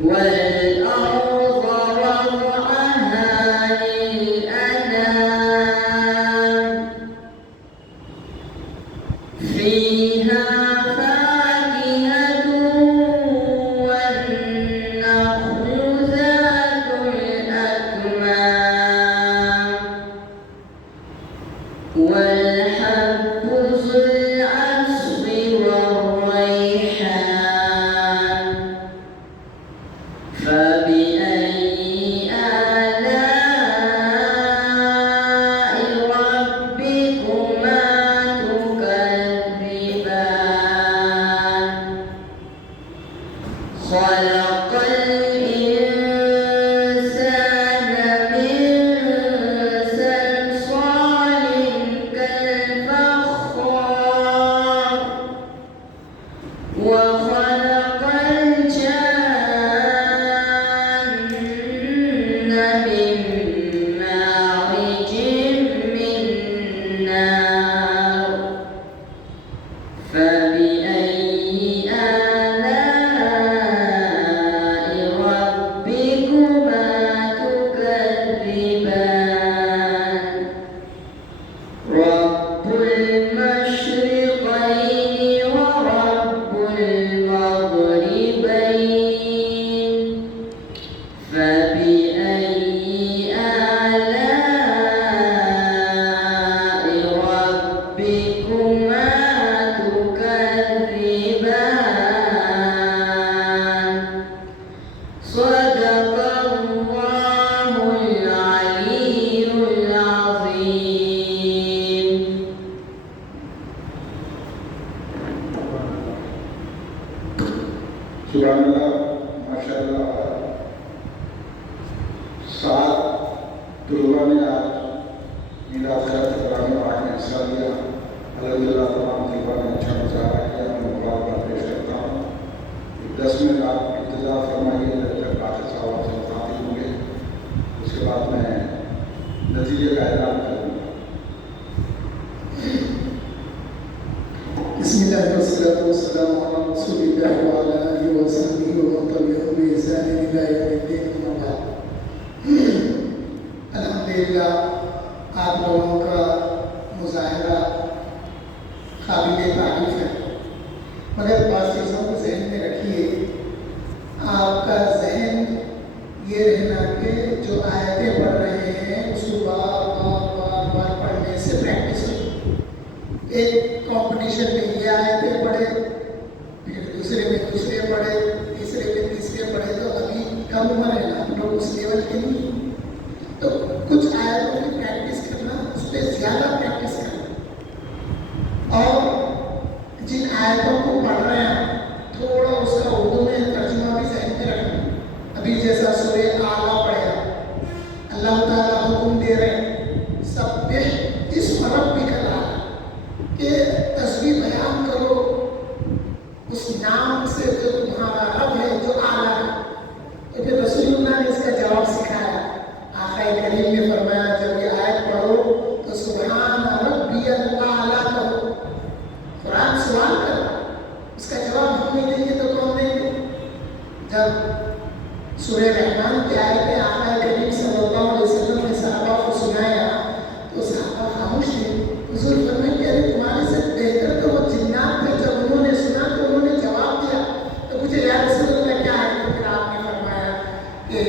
والأرض وضعها للأنام فيها فاكهة والنخل ذات الأكمام والحب ذو العصف والريحان فبأي آلاء ربكما تكذبان خلق الإنسان من صلصال كالفخار وخلق الجان من مارج من نار فبأي آلاء ربكما تكذبان رب المشرقين ورب المغربين فبأي آلاء ربكما تكذبان صدق الله العلي العظيم سبحان اللہ ماشاء اللہ 7 طلباء نے آج میلاد خط قرآن پاک میں حصہ لیا الحمدللہ تمام طلباء نے اچھا مظاہرہ کیا میں مبارکباد پیش کرتا ہوں 10 منٹ آپ انتظار فرمائیے جب تک باقی صاحب سے مخاطب ہوں گے اس کے بعد میں نتیجے کا اعلان کروں گا بسم الله والصلاة والسلام على رسول الله وعلى آله وصحبه ومن تبعهم بإحسان إلى يوم الدين أما بعد الحمدللہ آپ لوگوں کا مظاہرہ قابل تعریف ہے مگر بعض چیزوں کو ذہن میں رکھیے آپ کا ذہن یہ رہنا کہ جو آیتیں پڑھ رہے ہیں اس کو بار بار پڑھنے سے پریکٹس ہو ایک کمپٹیشن میں یہ آیتیں پڑھے پھر دوسرے میں دوسرے پڑھے تیسرے میں تیسرے پڑھے تو ابھی کم عمر ہے نا ہم لوگ اس لیول کے نہیں تو کچھ آیتوں کی پریکٹس کرنا اس پہ زیادہ پریکٹس کرنا اور جن آیتوں کو پڑھ رہے ہیں تھوڑا اس کا اردو میں ترجمہ بھی ذہن میں رکھنا ابھی جیسا سورہ اعلیٰ پڑھا اللہ تعالیٰ حکم دے رہے ہیں سبح اسم ربک الاعلیٰ کہ تسبیح بیان کرو اس جب سورہ رحمان کی آیتیں آقا کریم صلی اللہ علیہ وسلم نے صحابہ کو سنایا تو صحابہ خاموش تھے. حضور فرمائے کہ ارے تمہارے سے بہتر تو وہ جنات تھے. جب انہوں نے سنا تو انہوں نے جواب دیا تو مجھے یا رسول اللہ کیا ہے؟ تو پھر آپ نے فرمایا کہ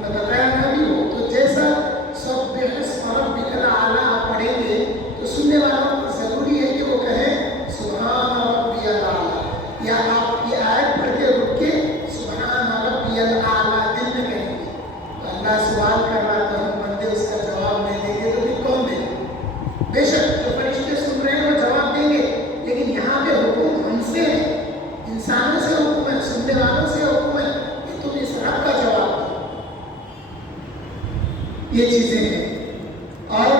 میں بتایا نہ بھی ہو تو جیسا سبح اسم ربک الاعلی آپ پڑھیں گے تو سننے والوں کو ضروری ہے کہ وہ کہیں سبحان ربی الاعلی، یا آپ یہ آیت پڑھ کے رک کے سبحان ربی الاعلی دل میں کہیں گے. تو اللہ سوال کر رہا تھا ہم بندے اس کا جواب نہیں دیں گے تو پھر کون دے گا؟ بے شک جو فرشتے سن رہے ہیں وہ جواب دیں گے، لیکن یہاں پہ حکم ہم سے ہے، انسانوں سے حکم ہے، سننے والوں سے حکم ہے کہ تم اس رب کا جواب دو. یہ چیزیں ہیں. اور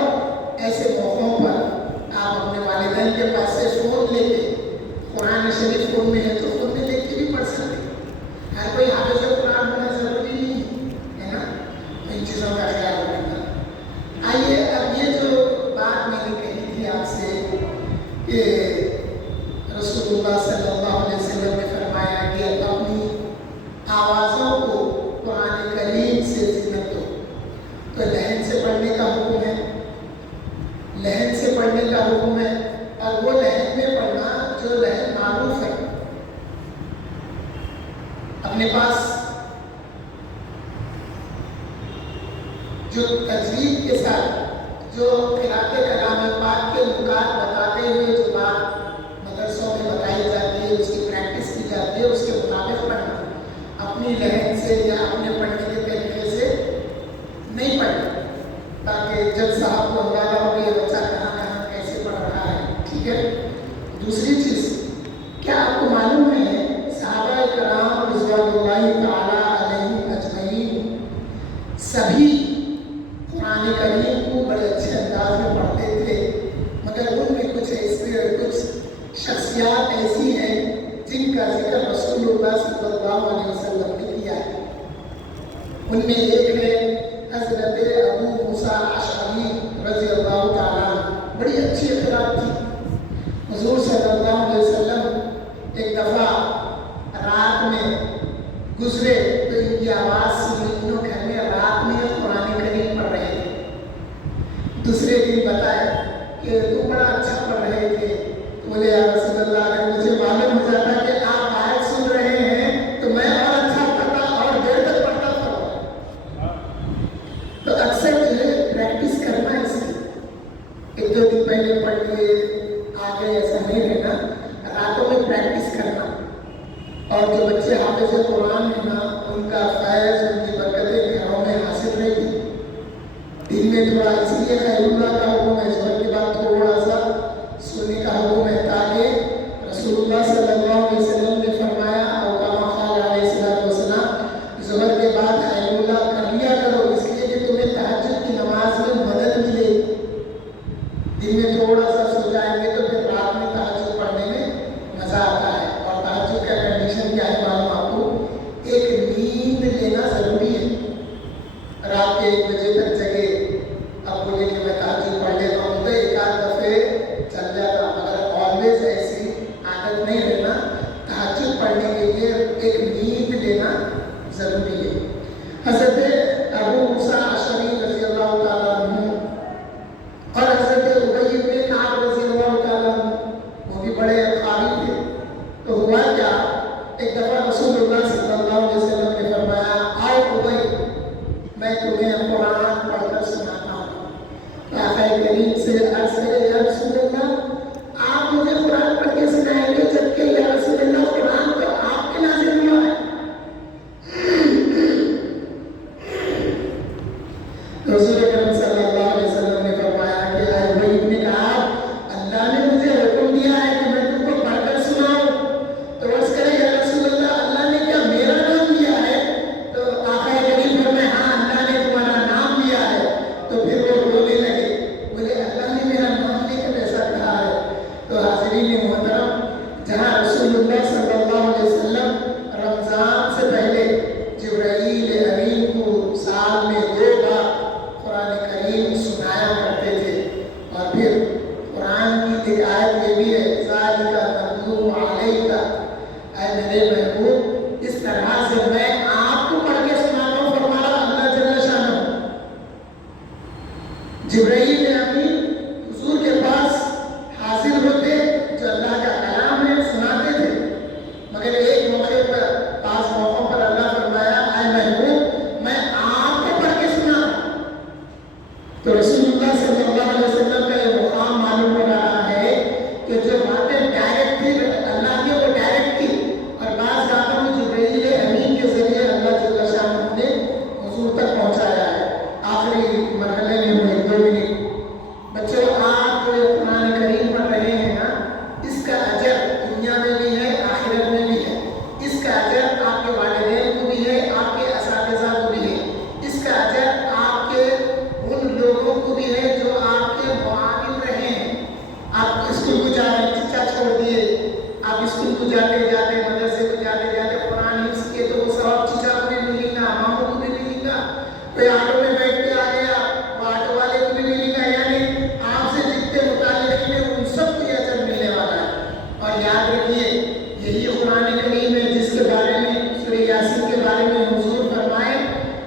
ایسے موقعوں پر آپ اپنے والدین کے پاس سے فون لے کے، قرآن شریف فون میں ہے تو فون میں دیکھ کے بھی پڑھ سکتے ہیں. ہر کوئی حافظ قرآن ہونا ضروری نہیں ہے نا. ان چیزوں کا خیال رکھنا. آئیے اب یہ جو بات میں نے کہی تھی آپ سے کہ رسول اللہ صلی اللہ علیہ وسلم نے فرمایا کہ اپنی آوازوں کو قرآن کریم سے زینت دو. تو لہن سے پڑھنے کا حکم ہے، لہن سے پڑھنے کا حکم ہے. اور وہ لہن میں پڑھنا جو لہن معروف ہے. اپنے پاس جو تجوید کے ساتھ جو قرأت کلام پاک کے نکات بتاتے ہوئے جو بات مدرسوں میں بتائی جاتی ہے، اس کی پریکٹس کی جاتی ہے، اس کے مطابق پڑھنا. اپنی لہن سے یا اپنے پڑھنے کے طریقے سے نہیں پڑھنا، تاکہ جج صاحب کو اندازہ ہو کہ یہ بچہ کہاں کہاں کیسے پڑھ رہا ہے. ٹھیک ہے. دوسری چیز، کیا آپ کو معلوم ہے صحابہ کرام رضوان اللہ تعالیٰ علیہم اجمعین سبھی قرآن کریم کو بڑے اچھے انداز میں پڑھتے تھے، مگر ان میں کچھ شخصیات ایسی ہیں جن کا ذکر رسول اللہ صلی اللہ علیہ وسلم نے کیا ہے. ان میں ایک ہے حضرت ابو موسیٰ اشعری رضی اللہ تعالیٰ. بڑی اچھی قرات تھی. حضور صلی اللہ علیہ وسلم ایک دفعہ رات میں گزرے تو ان کی آواز سنی. انہوں گھر میں رات میں قرآن کریم پڑھ رہے تھے. دوسرے دن بتایا کہ تم بڑا اچھا پڑھ رہے تھے. تو بولے یا رسول اللہ اگر مجھے معلوم ہو جاتا کہ آپ آیت سن رہے ہیں تو میں اور اچھا پڑھتا اور دیر تک پڑھتا تھا. تو اکثر جو ہے پریکٹس کرنا اس کی. ایک دو دن پہلے پڑھ لیے آگے ایسا نہیں رہنا. راتوں میں پریکٹس کرنا. اور جو بچے حافظ قرآن ہیں نا ان کا فیض، ان کی برکتیں گھروں میں حاصل رہے گی. دن میں تھوڑا اس لیے خیر اللہ کا حکم ہے، ظہر کے بعد تھوڑا سا سننے کا حکم ہے، تاکہ رسول اللہ صلی اللہ علیہ وسلم نے فرمایا اور کما قال علیہ السلام ظہر کے بعد خیر اللہ کر لیا کرو، اس لیے کہ تمہیں تہجد کی نماز میں مدد ملے. دن میں تھوڑا سا سو جائیں گے تو پھر رات میں تہجد پڑھنے میں مزہ آتا ہے. اور تہجد کا کنڈیشن کیا ہے معلوم آپ کو؟ ایک نیند لینا ضروری ہے. رات کے 1 بجے تک جگے، اب بولے کہ میں تہجد پڑھ لیتا ہوں تو ایک آدھ دفعے چل جاتا، مگر آلویز ایسی عادت نہیں رہنا. تہجد پڑھنے کے لیے ایک نیند لینا ضروری ہے. حضرت ابو موسیٰ اشعری رضی اللہ تعالیٰ عنہ اور حضرت ابی بن کعب رضی اللہ تعالیٰ عنہ وہ بھی بڑے قاری تھے. تو ہوا کیا، ایک دفعہ رسول اللہ صلی اللہ علیہ وسلم نے فرمایا آؤ ابی میں تمہیں قرآن پڑھ کر سناتا ہوں. آقا کریم سے عرض کرے یا رسول اللہ آپ مجھے قرآن پڑھ کے سنائیں گے، جبکہ یا رسول اللہ قرآن تو آپ کے نازل ہوا ہے. رسول اکرم صلی اللہ علیہ وسلم نے فرمایا کہ اے ابی ابن کعب اللہ نے مجھے حکم دیا ہے کہ میں تم کو پڑھ کر سناؤں. تو عرض کرے یا رسول اللہ اللہ نے کیا میرا نام لیا ہے؟ تو آقا کریم فرمائے ہاں اللہ نے تمہارا نام لیا ہے. تو پھر وہ رونے لگے، بولے اللہ نے میرا نام لے کر ایسا کہا ہے. تو حاضرین محترم، جہاں رسول اللہ صلی اللہ علیہ وسلم رمضان سے پہلے جبرائیل امین کو سال میں 2 بار قرآن کریم سنایا کرتے تھے. اور پھر قرآن کی ایک آیت یہ بھی ہے ذالک نتلو علیک، اے میرے محبوب اس طرح سے میں جاتے جاتے مدرسے کو جاتے جاتے قرآن حفظ کیے تو وہ ثواب چچا کو بھی ملے گا، ماموں کو بھی ملے گا، کوئی آٹو میں بیٹھ کے آ گیا وہ آٹو والے کو بھی ملے گا، یعنی آپ سے جتنے متعلق ہیں ان سب کو یہ اجر ملنے والا ہے۔ اور یاد رکھیے یہی قرآن کریم ہے جس کے بارے میں سورہ یاسین کے بارے میں حضور فرمائے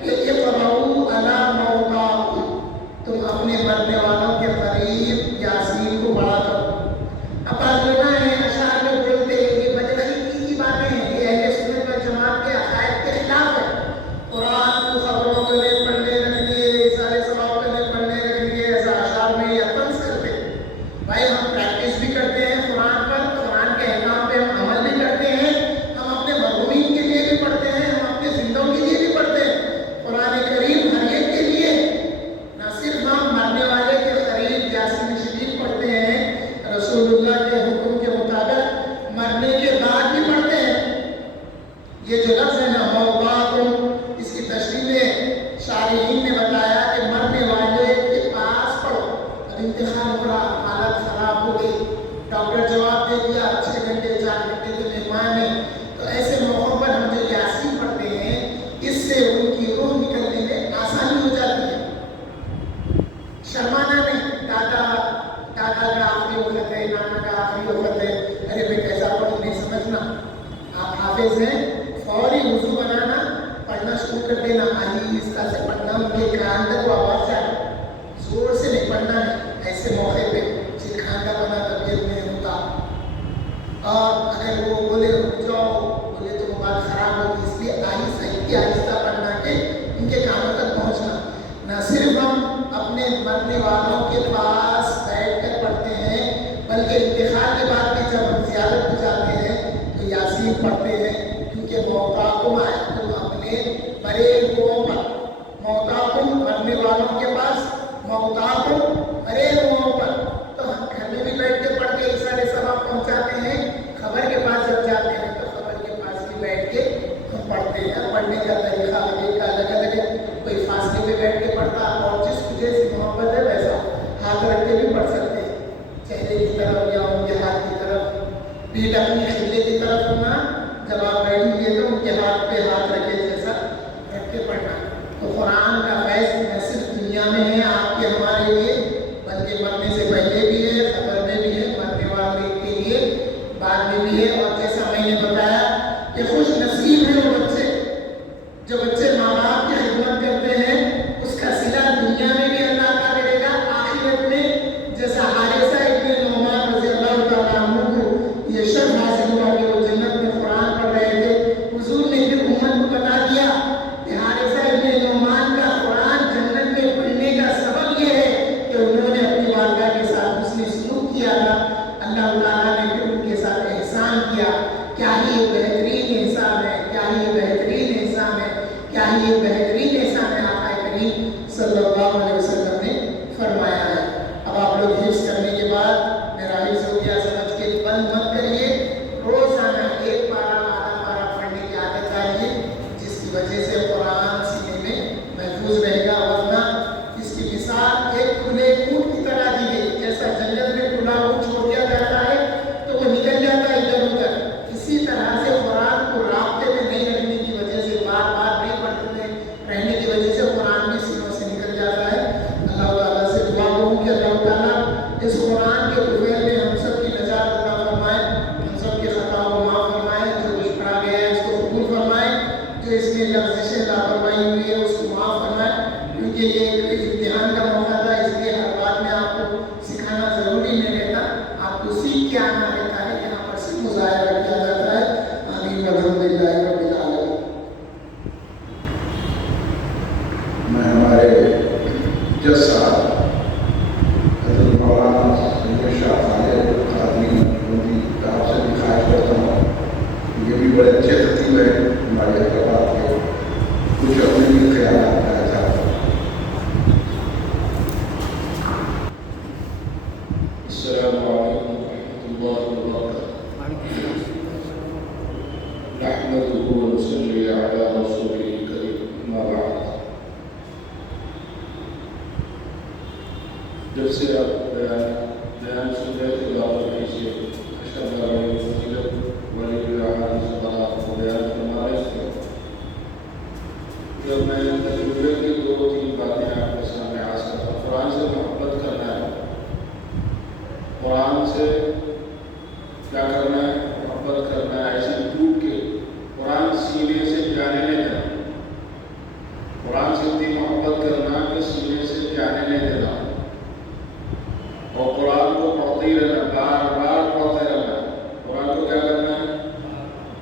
کہ اقرؤوا علی موتاکم، تم اپنے مرنے والوں کے قریب یاسین کو پڑھا کرو۔ اب بعض لوگ ہیں اشعار میں بولتے ہیں یہ بدعقیدگی کی باتیں ہیں، یہ اہل سنت والجماعت کے عقائد کے خلاف ہے۔ قرآن کو خبروں کے لیے پڑھنے رکھ لیے، سارے ثواب کے لیے پڑھنے رکھ لیے، ایسا اشعار میں یہ طنز کرتے ہیں۔ بھائی ہم پریکٹس بھی کرتے ہیں قرآن پر، قرآن کے احکام پہ ہم عمل بھی کرتے ہیں، ہم اپنے مرحومین کے لیے بھی پڑھتے ہیں، ہم اپنے زندوں کے لیے بھی پڑھتے ہیں۔ قرآن کریم ہر ایک کے لیے، نہ صرف ہم مرنے والے کے قریب یاسین شریف پڑھتے ہیں، رسول اللہ کے حکم کے مطابق مرنے کے بعد بھی پڑھتے ہیں۔ یہ جو لفظ ہے نا موتاکم، اس کی تشریح میں شارحین نے بتایا کہ مرنے والے کے پاس پڑھو۔ اب انتقال ہو رہا، حالت خراب ہو گئی، ڈاکٹر جواب دے دیا 6 گھنٹے 4 گھنٹے کے مہمان ہیں، تو ایسے موقعوں پر ہم جو یاسین پڑھتے ہیں اس سے ان کی روح نکلنے میں آسانی ہو جاتی ہے۔ شرمانا نہیں، دادا کا آخری وقت ہے، نانا کا آخری وقت ہے، ارے بھائی کیسا پڑھوں نہیں سمجھنا، آپ حافظ ہیں فوری وضو بنانا، پڑھنا شروع کر دینا، آہستہ سے پڑھنا، ان کے کان تک وہ آواز جائے، زور سے نہیں پڑھنا ہے ایسے موقع پہ جن کھانا بنا طبیعت میں ہوتا۔ اور اگر وہ بولے رک جاؤ بولے تو وہ بات خراب ہوگی، اس لیے آہستہ پڑھنا کہ ان کے کانوں تک پہنچنا۔ نہ صرف ہم اپنے مرنے والوں کے پاس بیٹھ کر پڑھتے ہیں بلکہ انتقال کے بعد بھی جب ہم زیارت کو جاتے ہیں تو یاسین پڑھتے ہیں، کیونکہ موتاکم آئے تم اپنے مرے ہوئوں پر، موتاکم مرنے والوں کے پاس، موتاکم مرے ہوئوں پر، تو ہم گھر میں بھی بیٹھ کے پڑھ کے اس سارے ثواب پہنچاتے ہیں، خبر کے پاس جب جاتے ہیں تو خبر کے پاس بھی بیٹھ کے ہم پڑھتے ہیں۔ پڑھنے کا طریقہ ہر ایک کا الگ الگ ہے، کوئی فاصلے پہ بیٹھ کے پڑھتا اور جس کو جیسی محبت ہے ویسا ہاتھ رکھ کے بھی پڑھ سکتے ہیں، چہرے کی طرف یا ان کے ہاتھ کی طرف، پیٹھ اپنی قبلے کی طرف ہونا، جب آپ بیٹھیں گے تو ان کے ہاتھ پہ ہاتھ رکھے جیسا رکھ کے پڑھنا۔ تو قرآن کا فیض نہ صرف دنیا میں ہے آپ کے ہمارے لیے بلکہ مرنے سے پہلے بھی ہے، قبر میں بھی ہے، مرنے والے کے لیے بعد میں بھی ہے۔ اور جیسا میں نے بتایا کہ خوش نصیب ہے وہ بچے جو بچے ماں باپ کی خدمت کرتے ہیں، اس کا صلہ دنیا میں بھی اللہ عطا کرے گا، آخرت میں جیسا حارثہ ابن نعمان رضی اللہ تعالیٰ عنہ کو یہ شرف حاصل ہوا کہ وہ جنت میں قرآن پڑھ رہے تھے، حضور نے پھر امت کو بتا دیا کہ حارثہ ابن نعمان کا قرآن جنت میں پڑھنے کا سبب یہ ہے کہ انہوں نے اپنی والدہ کے ساتھ حسن سلوک کیا تھا، اللہ تعالیٰ نے پھر ان کے ساتھ احسان کیا۔ کیا ہی بہترین احسان ہے، کیا ہی بہترین احسان ہے، کیا ہی بہترین احسان ہے آقا کریم صلی اللہ علیہ وسلم نے فرمایا ہے۔ اب آپ لوگ حفظ کرنے کے بعد میرا حفظ ہو گیا سمجھ کے بند مت کریے، روزانہ 1 پارہ آدھا پارہ پڑھنے کی عادت آئیے، جس کی وجہ سے قرآن سینے میں محفوظ رہے گا۔ ورنہ اس کی مثال ایک کھلے اونٹ کی طرح دی گئی، جیسا جنگل میں کھلا اونٹ چھوڑ دیا جاتا ہے تو وہ نکل جاتا ہے ادھر ادھر، اسی طرح سے قرآن کو رابطے میں نہیں رکھنے کی وجہ سے، بار بار نہیں پڑھتے رہنے کی وجہ سے قرآن بھی سینوں سے نکل جاتا ہے۔ اللہ تعالیٰ سے دعا کروں کہ اللہ تعالیٰ اس قرآن کے طفیل میں ہم سب کی نجات عطا فرمائے، ہم سب کی خطا کو معاف فرمائے، جو کچھ پڑھا گیا ہے اس کو قبول فرمائے، جو اس میں لفظشیں لاپرواہی ہوئی ہے اس کو معاف فرمائے، کیونکہ یہ ایک امتحان کا موقع تھا، اس لیے ہر بات میں آپ کو سکھانا ضروری نہیں رہتا، آپ کو سیکھ کے آنا رہتا ہے، یہاں پر صرف مظاہرہ کیا جاتا ہے۔ آمین الحمدللہ رب العالمین۔ میں ہمارے جج صاحب حضرت مولانا سید شاہ خالد قادری مودی صاحب سے بھی خواہش کرتا ہوں، یہ بھی بڑے اچھے خطیب ہیں ہمارے حیدرآباد کے، کچھ اپنے بھی خیالات کا اظہار کریں۔ السلام علیکم ورحمۃ اللہ وبرکاتہ۔ نحمده ونصلي على رسوله الكريم، اما بعد۔ جب سے آپ بیان سن رہے تھے، اشہد ان لا الہ الا اللہ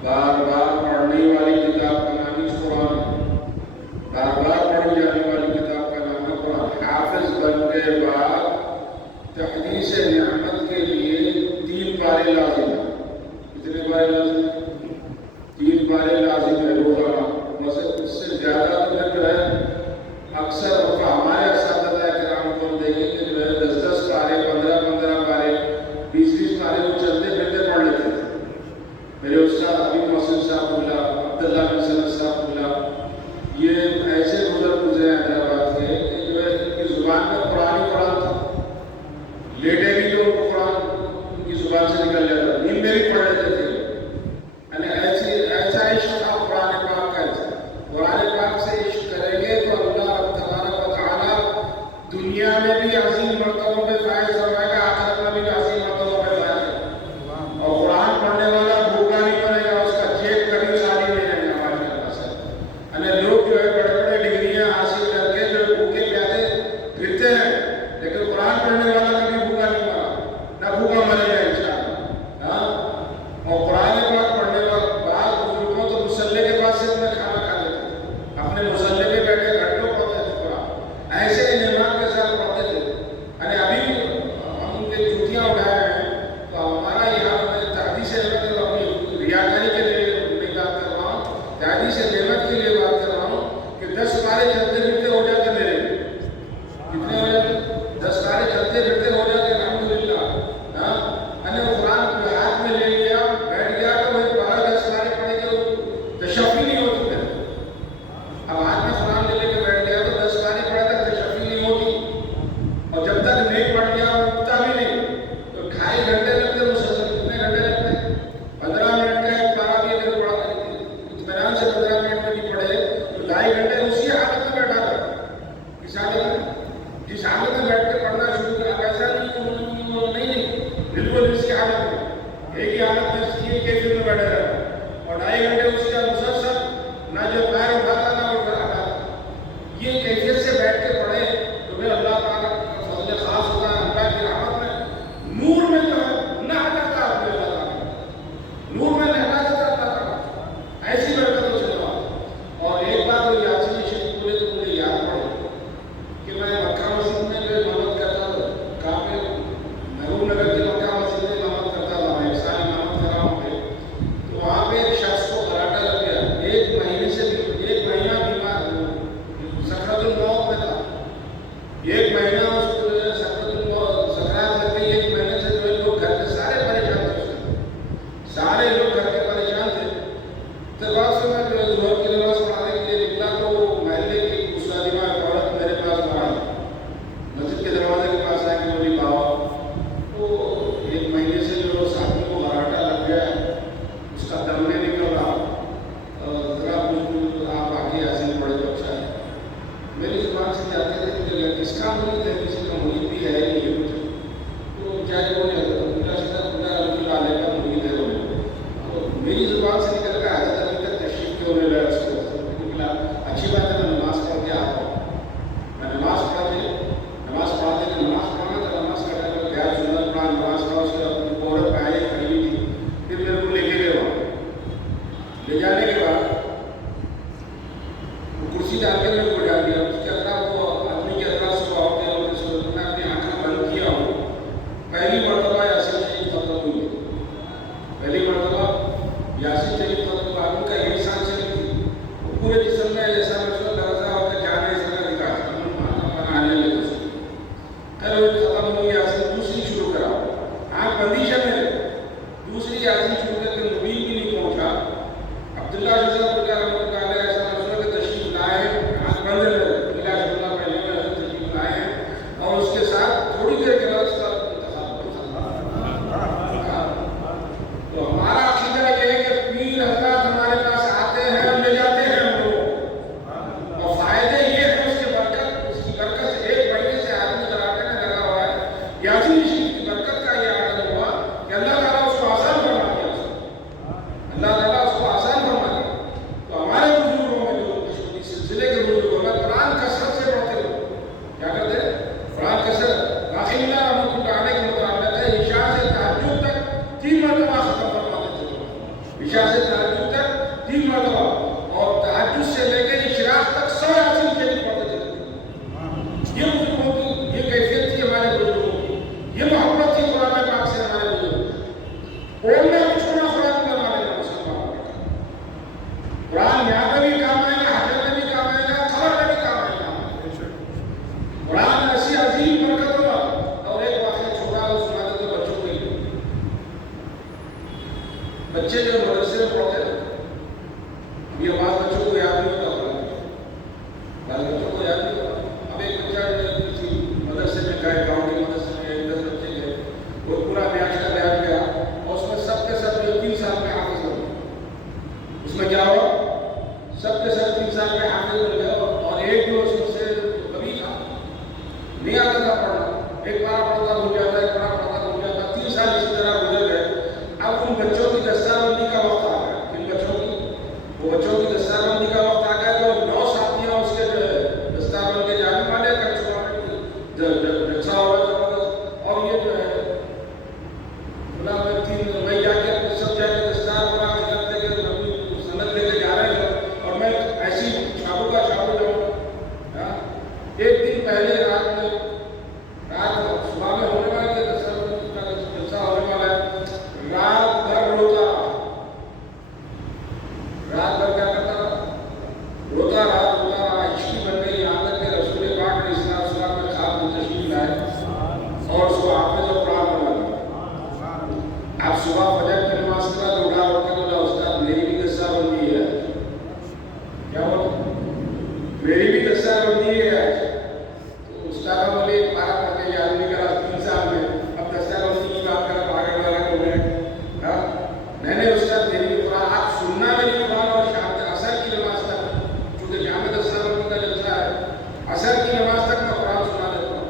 بار بار پڑھنے والی کتاب کا نام ہی قرآن ہے، بار بار پڑھی جانے والی کتاب کا نام ہے قرآن۔ حافظ بننے کے بعد تحدیث نعمت کے لیے 3 پارے لازم ہیں۔ کتنے پارے لازم ہیں؟ 3 پارے لازم ہے روزانہ۔ مثلا اس سے زیادہ تو جو ہے اکثر ہمارے اساتذہ کرام کو دیکھیں کہ جو ہے 10 پارے، 15 پارے، 20 پارے وہ چلتے پھرتے پڑھ لیتے تھے۔ میرے استاد حبیب محسن صاحب اللہ، عبداللہ بن سند صاحب اللہ، یہ ایسے بزرگ گزرے حیدرآباد کے کہ جو ہے ان کی زبان میں قرآن تھا، لیٹے بھی تو قرآن ان کی زبان سے نکل جاتا، نیند میں بھی پڑھ لیتے تھے۔ یعنی ایسا عشق تھا قرآن پاک کا۔ قرآن پاک سے عشق کریں گے تو اللہ تبارک و تعالیٰ دنیا میں بھی عظیم مرتبوں پہ فائز فرمائے گا، آخرت میں بھی عظیم مرتبوں پہ فائز کرے گا۔ اور قرآن پڑھنے والا بھوکا نہیں پڑے گا، اس کا جیب کبھی خالی نہیں رہے گا ہمارے اللہ سے۔ یعنی لوگ جو ہے بڑے بڑے ڈگریاں حاصل کر کے جو بھوکے پیاسے پھرتے ہیں، لیکن قرآن پڑھنے والا کبھی بھوکا نہیں مرا، نہ بھوکا مرے گا انشاءاللہ۔ اور قرآن پاک پڑھنے کے بعد بزرگوں تو مصلے کے پاس سے اپنا کھانا کھا لیتے تھے، اپنے مصلے پہ بیٹھے گھنٹوں پڑھتے تھے قرآن، ایسے نعمت کے ساتھ پڑھتے تھے۔ یعنی ابھی ہم ان کے جوتیاں اٹھائے ہیں تو ہمارا یہاں میں تحدیث نعمت اپنی ریاکاری کے لیے نہیں بات کر رہا ہوں، تحدیث نعمت کے لیے بات کر رہا ہوں کہ 10 پارے چلتے پھرتے ہو جاتے میرے۔ کتنے ہو جاتے؟ 10 پارے چلتے پھرتے ہو جاتے الحمدللہ۔ یعنی وہ قرآن کو ہاتھ میں لے لیا، بیٹھ گیا تو وہ 10 پارے پڑھے کے تشفی نہیں ہوتی ہے۔ اب ہاتھ میں قرآن لے لے کے بیٹھ گیا تو 10 پارے پڑھے تک تشفی نہیں ہوتی، اور جب تک نہیں پڑھ لیا اٹھتا بھی نہیں۔ تو 2.5 گھنٹے لگتے مسلسل، کتنے گھنٹے لگتے؟ 15 منٹ کا ایک پارا بھی اگر پڑھا اطمینان سے 15 منٹ میں بھی پڑھے تو 2.5 گھنٹے اسی حالت میں بیٹھا تھا۔ اس حالت میں جس حالت میں بیٹھ کے پڑھنا شروع کیا، ایسا نہیں بالکل اسی حالت میں، ایک ہی حالت میں اس کی کیفیت میں بیٹھے رہا، اور 2.5 گھنٹے اس کا مسلسل نہ جو پیر اٹھاتا نہ اٹھاتا۔ یہ کیفیت سے بیٹھ کے پڑھے تو پھر اللہ تعالیٰ کا فضل خاص ہوتا ہے، اللہ کی رحمت میں نور میں جو ہے نہا جاتا ہے اللہ تعالیٰ، نور میں نہلا جاتا ہے اللہ تعالیٰ، ایسی برکت ہو چلوا۔ اور ایک بات وہ یاسین شریف پورے تو مجھے یاد پڑے کہ میں مکہ مسجد میں جو امامت کرتا تھا، کہاں پہ؟ محبوب نگر کی مکہ مسجد میں امامت کرتا تھا، میں 1 سال امامت کر رہا ہوں پہ، تو وہاں پہ ایک شخص کو کراٹا لگ گیا، 1 مہینہ بیمار سکرات الموت میں تھا، 1 مہینہ اس کو جو ہے سکرات لگ گئی، 1 مہینے سے جو ہے لوگ گھر کے سارے پریشان تھے، سارے لوگ گھر کے پریشان تھے۔ تو بعد سے میں جو ہے ظہر کی نماز پڑھانے کے لیے نکلا تو وہ محلے کی مسلمہ عورت میرے پاس آئی، مسجد کے دروازے کے پاس آئے کہ بولی بابا وہ 1 مہینے سے جو ساتھی کو گھراٹا لگ گیا ہے، اس کا دم نہیں نکل رہا، ذرا آپ آگے حاصل پڑے تو اچھا ہے۔ میری زبان سے جاتے تھے کہ کس کا مرید ہے، کسی کا مرید بھی ہے نہیں ہے کچھ، تو کیا بولے الٹا سیدھا پورا رفیع عالے کا مرید ہے تو میری زبان سے نکل کر حضرت ابھی تک تشریف کیوں نہیں رہا، اس کو نکلا اچھی بات ہے میں نماز پڑھ کے آتا ہوں، میں نماز پڑھتے کہ نماز پڑھنا تھا، نماز کا ٹائم کیا سنت پڑھا، نماز پڑھا، اس کے اپنی عورت پہ آئی کھڑی ہوئی تھی، پھر میرے کو لے کے گئے وہاں، لے جانے کے بعد وہ کرسی ڈال کے میرے کو ڈال دیا، اس کے اطراف وہ آدمی کے اطراف سے ہوتے ہیں، میں اپنی آنکھیں بند کیا ہوں، پہلی مرتبہ یاسین شریف ختم ہوئی، پہلی مرتبہ یاسین شریف ختم ہوا، ان کا یہی سان شریف تھی، وہ پورے جسم میں جیسا محسوس لرزہ ہوتا جان ایسا کا دکھا بنانے لگے اس کو۔ پھر وہ ختم ہوئی یاسین، دوسری شروع کرا، آنکھ بندی ہے میرے، دوسری یاسین شروع کر کے نبی بھی نہیں پہنچا، عبداللہ شاہ کو کیا رحمت اللہ علیہ ایسا محسوس کہ تشریف لائے، آنکھ بند ہے عبداللہ اللہ پہلے میں تشریف لائے ہیں، اور اس کے ساتھ تھوڑی دیر کے بعد اس کا تو ہمارا عقیدہ یہ ہے کہ پیر حضرات ہمارے پاس آتے ہیں اور لے جاتے ہیں ہم لوگ، 3 مرتبہ، اور تہجد سے لے کے اشراق تک 100 یاسین شریف پڑھتے چلے گئے۔ یہ بزرگوں کی یہ کیفیت تھی ہمارے بزرگوں کی، یہ محبت تھی قرآن پاک سے ہمارے بزرگ۔ بولنا بھی چھوڑا قرآن کے ہمارے مسلمان کا۔ قرآن یہاں پہ بھی کام آئے گا، حجر میں بھی کام آئے گا، خبر میں بھی کام آئے گا۔ قرآن ایسی عظیم برکت ہوگا۔ اور ایک واقعہ چھوڑا سنا دیتے بچوں کے لیے۔ بچے جو مدرسے میں پڑھتے ہیں، یہ بعض بچوں کو یاد نہیں ہوتا، بعض بچوں کو یاد نہیں ہوتا۔ اب ایک بچہ کسی مدرسے میں گئے، گاؤں کے مدرسے میں گئے، 10 بچے گئے، وہ پورا بیاج کا بیاج گیا، اور اس میں سب کے سب 3 سال میں حافظ ہو گئے۔ اس میں کیا ہوا؟ سب کے سب 3 سال میں حافظ ہو گئے، اور ایک جو اس میں سے کبھی تھا نہیں آتا تھا پڑھنا، ایک بار پڑھتا بھول جاتا، ایک بار پڑھتا بھول جاتا، 3 سال اسی طرح گزر گئے۔ اب ان بچوں کی دستار بندی کا وقت آ گیا، ان بچوں کی دستار بندی کا وقت آ گیا، تو 9 ساتھیاں اس کے جو ہے دستار بند کے جانے والے جلسہ ہوا زبردست، اور یہ جو ہے بلا میں جا کے سب جا کے دستار بنا کے کرتے کہ سند لے کے جا رہے ہیں، اور میں ایسی شابو کا شابو جو ایک دن پہلے رات صبح میں ہونے والا ہے، جلسہ ہونے والا ہے، رات بھر روتا کیا کرتا رہا؟ روتا رہا، عشقی بن گئی، یہاں تک کہ رسول پاک علیہ السلام میں خواب میں تشریف لائے اور اس کو حافظ قرآن بنا دیا۔ آپ صبح فجر کی نماز کے بعد اٹھا کے بولا استاد میری بھی دستار بندی ہے۔ کیا بولا؟ میری بھی دستار بندی ہے آج۔ تو استاد بولے 12 پڑھتے ہیں آدمی کا 3 سال میں، اب دستار بندی کی بات کر بھاگے والا ہو گئے۔ نہیں استاد میری قرآن آپ سننا میری قرآن، اور شام تک عصر کی نماز تک، چونکہ جہاں میں دستار بندی کا جلسہ ہے، عصر کی نماز تک میں قرآن سنا دیتا ہوں۔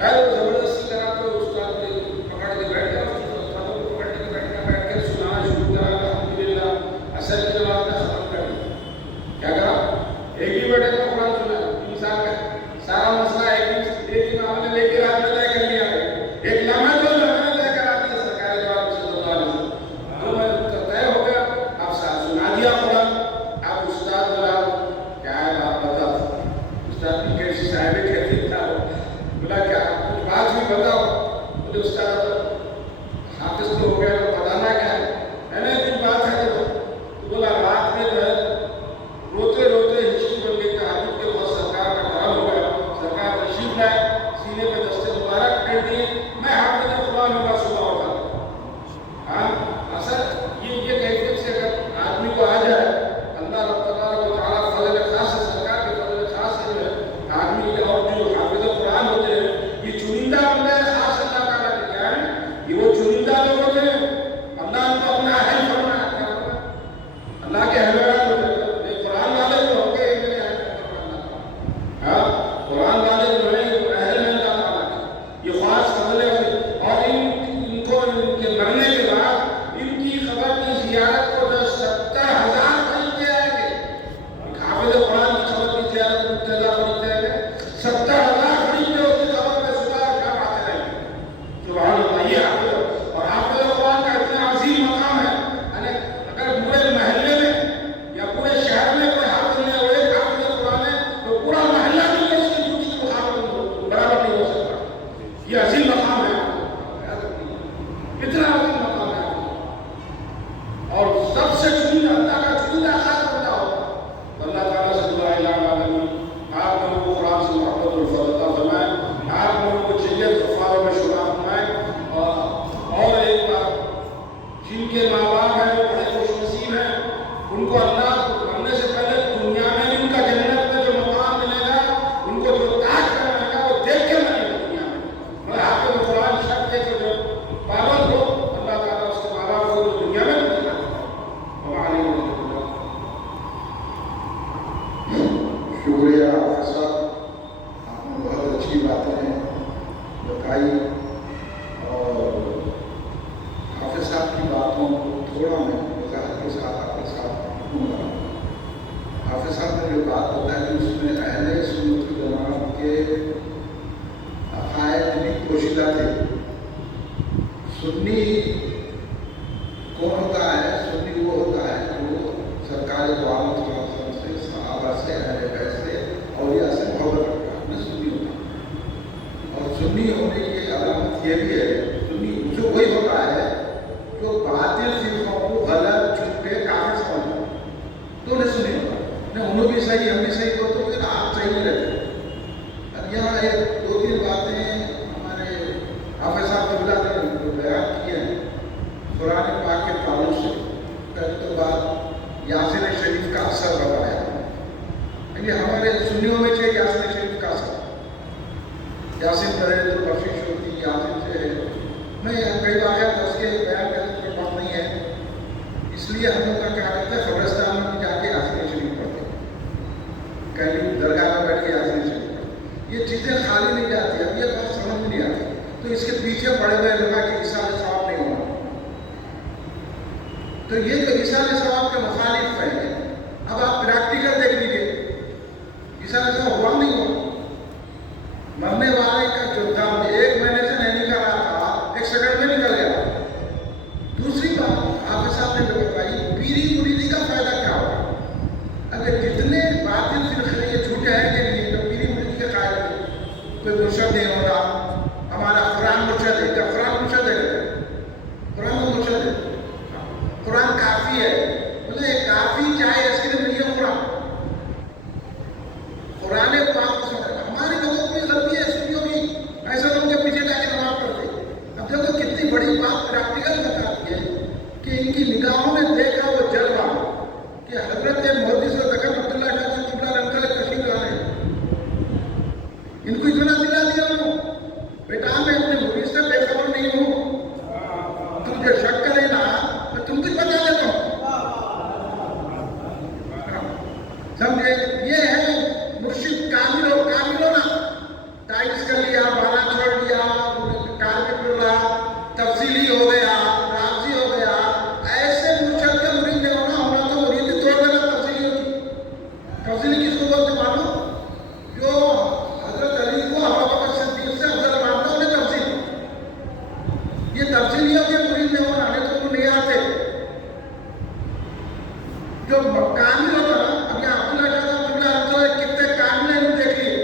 خیر وہ زبردستی کرا تو استاد نے پکڑ کے بیٹھ گیا، استادوں کو پکڑ کے بیٹھ کے سنانا شروع کرا، الحمدللہ عصر کی نماز میں ختم کر دیا۔ کیا کرا؟ ایک ہی بیٹھے کو قرآن سنا، 3 سال کا سارا مسئلہ ایک ہی نام نے لے کے رات میں طے کر لیا ہے، ایک لمحہ تو لمحہ طے کرا دیا سرکار دو عالم صلی اللہ علیہ وسلم۔ تو میں طے ہو گیا، اب سنا دیا قرآن۔ اب استاد بولا کیا ہے بات بتا، استاد کی کیسی صاحب کہتی تھا، بولا کیا کچھ بات بھی بتاؤ۔ بولے استاد حافظ تو ہو گیا تو بتانا کیا ہے؟ میں نے کچھ بات ہے تو بولا رات میں جو ہے روتے روتے ہچکی بن گئی، تہجد کے وقت سرکار کا ڈرم ہو گیا، سرکار تشریف لائے، سینے پہ دستے مبارک پھیر دیے، میں حافظ قرآن ہوگا صبح ہوگا۔ اصل یہ کیفیت سے اگر آدمی کو آ جائے، اللہ رب تبارک و تعالیٰ فضل خاص ہے، سرکار کے فضل خاص ہے جو ہے آدمی کے، اور جو حافظ قرآن ہوتے ہیں یہ چنندہ بندہ ہے، خاص اللہ تعالیٰ کے کیا ہے، یہ وہ چنندہ لوگ ہوتے ہیں، اللہ ان کو اپنا اہل فرمایا، اللہ کے اہلویان ہوتے ہیں۔ قرآن والے جو ہوں گے میرے اہل، قرآن والے جو ہیں اہل ہیں اللہ تعالیٰ کے، یہ خاص فضل ہے۔ اور ان کو ان کے مرنے کے بعد ان کی خبر کی زیارت کو 70,000 فرشتے آئیں گے، ایک حافظ قرآن کی خبر کی زیارت کو 70,000 فرشتے آئیں گے، 70,000 فرشتے اس کی خبر میں صبح اور شام آتے رہیں گے۔ سبحان اللہ، یہ حافظ اور حافظ قرآن کا اتنا عظیم مقام ہے، یعنی اگر پورے محلے میں یا پورے شہر میں کوئی حافظ نہیں ہو، ایک حافظ قرآن ہے تو پورا محلہ بھی اس کی ڈیوٹی کو برابر نہیں ہو سکتا۔ یہ عظیم مقام ہے، اتنا عظیم مقام ہے، اور سب سے چنندہ اللہ کا چنندہ خاص بندہ ہوگا۔ اللہ تعالیٰ سے دعا ہے آپ لوگوں کو قرآن سے محبت اور فضل عطا فرمائے، آپ لوگوں کو جنت غفاروں میں شمار فرمائے۔ اور ایک بات، جن کے ماں باپ ہیں وہ بڑے خوش نصیب ہیں، ان کو اللہ مرنے سے پہلے دنیا میں بھی ان کا جنت میں جو مقام ملے گا، ان کو جو تاج کرنے گا وہ دیکھ کے ملے گا دنیا میں۔ اور آپ کو قرآن شب دے کے جو پابند ہو، اللہ تعالیٰ اس کے ماں باپ کو دنیا میں ملے گا۔ شکریہ حافظ صاحب، آپ نے بہت اچھی باتیں بتائی، اور حافظ صاحب کی باتوں کو تھوڑا میں وضاحت کے ساتھ آپ کے ساتھ رکھوں گا۔ حافظ صاحب نے جو بات بتائی اس میں اہل سنت جماعت کے عقائد بھی پوشیدہ تھے۔ سنی کون ہوتا ہے؟ سنی وہ ہوتا ہے اس لیے ہم لوگ کا کیا کرتے ہیں قبرستان میں جا کے یاسین شریف پڑھتے ہیں، کہیں درگاہ میں بیٹھ کے یاسین شریف پڑھتے، یہ چیزیں خالی نہیں جاتی، اب یہ بات سمجھ میں نہیں آتی، تو اس کے پیچھے پڑے ہوئے لوگ کہ ایصال ثواب نہیں ہونا، تو یہ جو ایصال ثواب کے مخالف ہے، اب آپ پریکٹیکل دیکھ لیجیے، ایصال ثواب ہوا نہیں ہوا، مرنے والے کا جو دم 1 مہینے سے نہیں نکل رہا تھا 1 سیکنڈ میں نکل گیا۔ دوسری بات حافظ صاحب نے جو بتائی، پیری مریدی کا فائدہ کیا ہوگا؟ اگر جتنے باطل فرقے یہ جھوٹے ہیں کہ نہیں، تو پیری مریدی کے قائل نہیں، کوئی مرشد نہیں ہوگا، ہمارا قرآن مرشد ہے، کیا قرآن مرشد ہے؟ قرآن تو مرشد ہے، قرآن کافی ہے، بولے کافی چاہے اس کے لیے نہیں ہے قرآن، قرآن پاک کو سمجھ، ہمارے لوگوں کی غلطی ہے سنیوں کی، ایسے لوگوں کے پیچھے جا کے نماز پڑھتے، اب دیکھو کتنی بڑی بات پریکٹیکل بتاتی ہے کہ ان کی نگاہوں نے دیکھا وہ جلوہ کہ حضرت مودی سے دکن عبداللہ شاہ قبلہ رنکل تشریف لا رہے ہیں، ان کو اتنا دلا دیا انہوں، بیٹا میں اپنے مرید سے بے خبر نہیں ہوں، تم جو شک کرے نا میں تم کچھ بتا دیتا ہوں، سمجھے؟ یہ ہے مرشد کامل ہونا، ٹائلس کر لیا، بالا چھوڑ لیا، کارپیٹ ڈولا، تفصیلی ہو گیا، رازی ہو گیا، ایسے مرشد کا مرید نہیں ہونا تو مرید توڑ دینا تفصیلی ہوتی، تفصیلی کس کو بولتے معلوم؟ جو حضرت علی کو ابو بکر صدیق سے افضل مانتا انہیں تفصیل، یہ تفصیلیوں کے مرید نہیں ہونا، نہیں تو وہ نہیں آتے، جو کامل ہوتا نا، اب یہاں عبداللہ شاہ قبلہ رنکل کتنے کامل ہیں دیکھ لیے،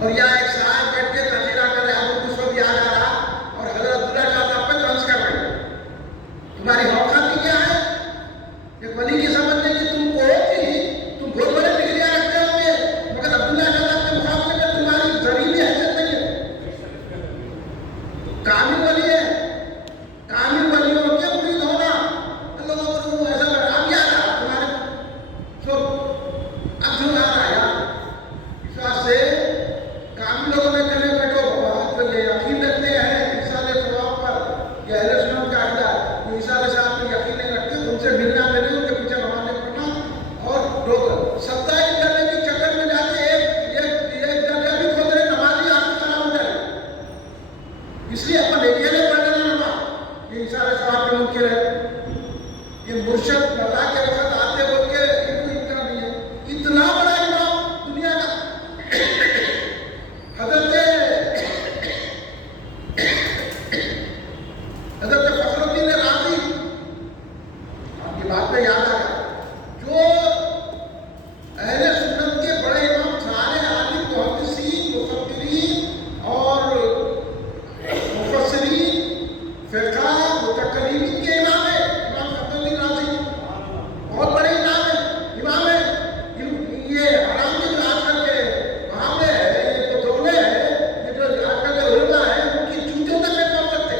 اور یا ایک صاحب بیٹھ کے تذکرہ کر رہے ہیں، آپ کو کچھ وقت یاد آ رہا اور حضرت عبداللہ شاہ صاحب پہ طنز کر رہے ہیں، تمہاری اوقات کیا ہے؟ ایک ولی کی سمجھنے کی تم کو تھی، تم بہت بڑے ڈگریاں رکھتے ہو گے، مگر عبداللہ شاہ صاحب کے مقابلے میں تمہاری ذریعی حیثیت نہیں ہے، کامل ولی ہے، کامل ولیوں کے مرید ہونا، اللہ کو ایسا کر اب یاد آ تمہارے سو اب جو آ رہا ہے اس واسطے سے کامل لوگوں نے کہنے بیٹھو بابا تو یہ یقین رکھتے ہیں ایصال ثواب پر، یہ اہل سنت کا عقیدہ ہے، جو ایصال ثواب پر یقین نہیں رکھتے ان سے ملنا نہیں، ان کے پیچھے نمازیں پڑھنا اور لوگ ستائش کرنے کے چکر میں جا کے ایک درجہ بھی کھول رہے، نمازی آپ کو خراب ہو جائے، اس لیے اپن اکیلے پڑھ لینا نماز، یہ ایصال ثواب کے منکر ہے، یہ مرشد بتا کے وقت آتے بول کے ان کو انکار نہیں ہے، اتنا بڑا امام دنیا کا حضرت فخر الدین رازی، آپ کی بات پہ یاد آ گیا، جو اہل سنت کے بڑے امام، سارے عالم محدثین، مفکرین اور مفسرین، فقہ، متکلمین کے امام ہیں، امام فخر الدین رازی بہت بڑے امام ہیں، یہ حرام کے جو آج کل کے معاملے ہیں، یہ جو دولے ہیں، یہ جو آج کل کے علماء ہیں، ان کی جوتوں تک نہیں پہنچ سکتے،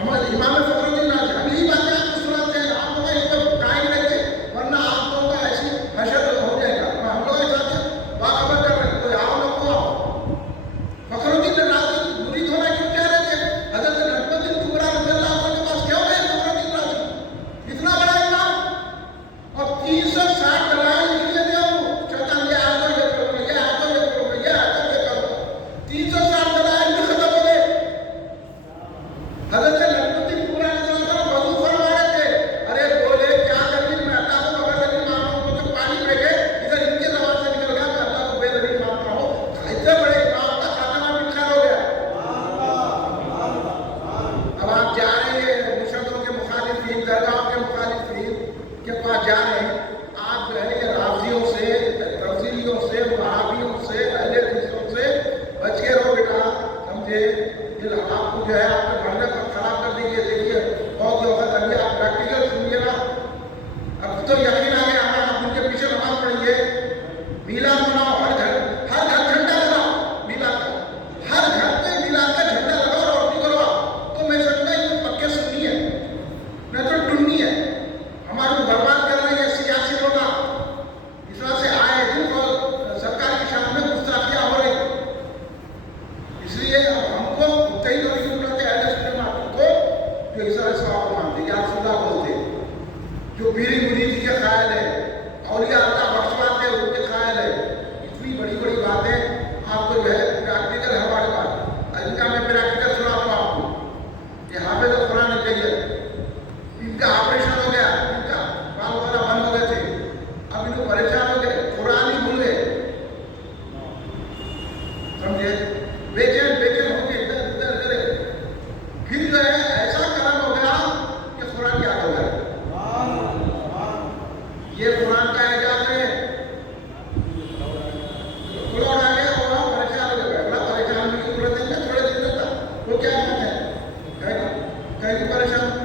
ہمارے امام فخر الدین رازی، ہم یہی باتیں آپ کو سناتے ہیں، آپ لوگ اس کو قائم رکھے، ورنہ آپ لوگوں کا ایسی حشر ہو جائے گا، ہم لوگ ایسا باخبر کر رہے ہیں، کوئی آؤ لوگ کو آؤ، فخر الدین رازی مرید ہونا کیوں چاہ رہے تھے؟ حضرت نجم الدین کبریٰ رضی اللہ عنہ کے پاس کیا ہو گئے فخر الدین رازی، اتنا بڑا امام، اور 360 دلائل لکھ لیتے ہو، شیطان یہ آ تو یہ کرو گے، یہ آ تو یہ کرو گے، یہ آ تو یہ کرو گے، 360 دلائل بھی ختم ہو گئے، حضرت نجم الدین کبریٰ رضی اللہ عنہ وضو فرما رہے تھے، ارے بولے کیا دلیل میں اللہ کو بغیر دلیل مانتا ہوں، تو پانی پھینکے، ادھر ان کے زبان سے نکل گیا کہ اللہ کو بے دلیل مانتا ہوں، اتنے بڑے امام کا خاتمہ بکھر ہو گیا، اب آپ جا رہے ہیں مرشدوں کے مخالفین، درگاہوں کے مخالفین کے پاس جا رہے ہیں، آپ جو ہے یہ رازیوں سے، تفصیلیوں سے، وہابیوں سے، اہل حدیثوں سے بچ کے رہو بیٹا، سمجھے؟ یہ آپ کو جو ہے آپ کے پڑھنے پر خراب کر دیں گے، دیکھیے بہت وقت ابھی آپ پریکٹیکل سنیے نا، اب تو یقین آ گیا ہمیں، آپ ان کے پیچھے نماز پڑھیں گے، میلاد مناؤ، ہر گھر جھنڈا لگاؤ، میلاد کا، ہر گھر پہ میلاد کا جھنڈا لگاؤ، روشنی کرواؤ، تو میں سمجھتا ہوں یہ پکے سنی ہے، نہیں تو ٹنی ہے، ہمارے کو برباد کر رہے ہیں سیاسی کا آپریشن ہو گیا، ان کا بال وغیرہ بند ہو گئے تھے، اب ان کو پریشان ہو گئے، قرآن ہی بھول گئے، سمجھے، بے چین ہو کے ادھر ادھر پھر جو ہے ایسا کرم ہو گیا کہ قرآن یاد ہو گیا۔ یہ قرآن کا اعجاز ہے۔ فلوڑ آ گیا اور وہاں پریشان ہو گیا، بڑا پریشان ہونے کی ضرورت نہیں ہے، تھوڑے دن میں تھا، وہ کیا بات ہے، کہیں پریشان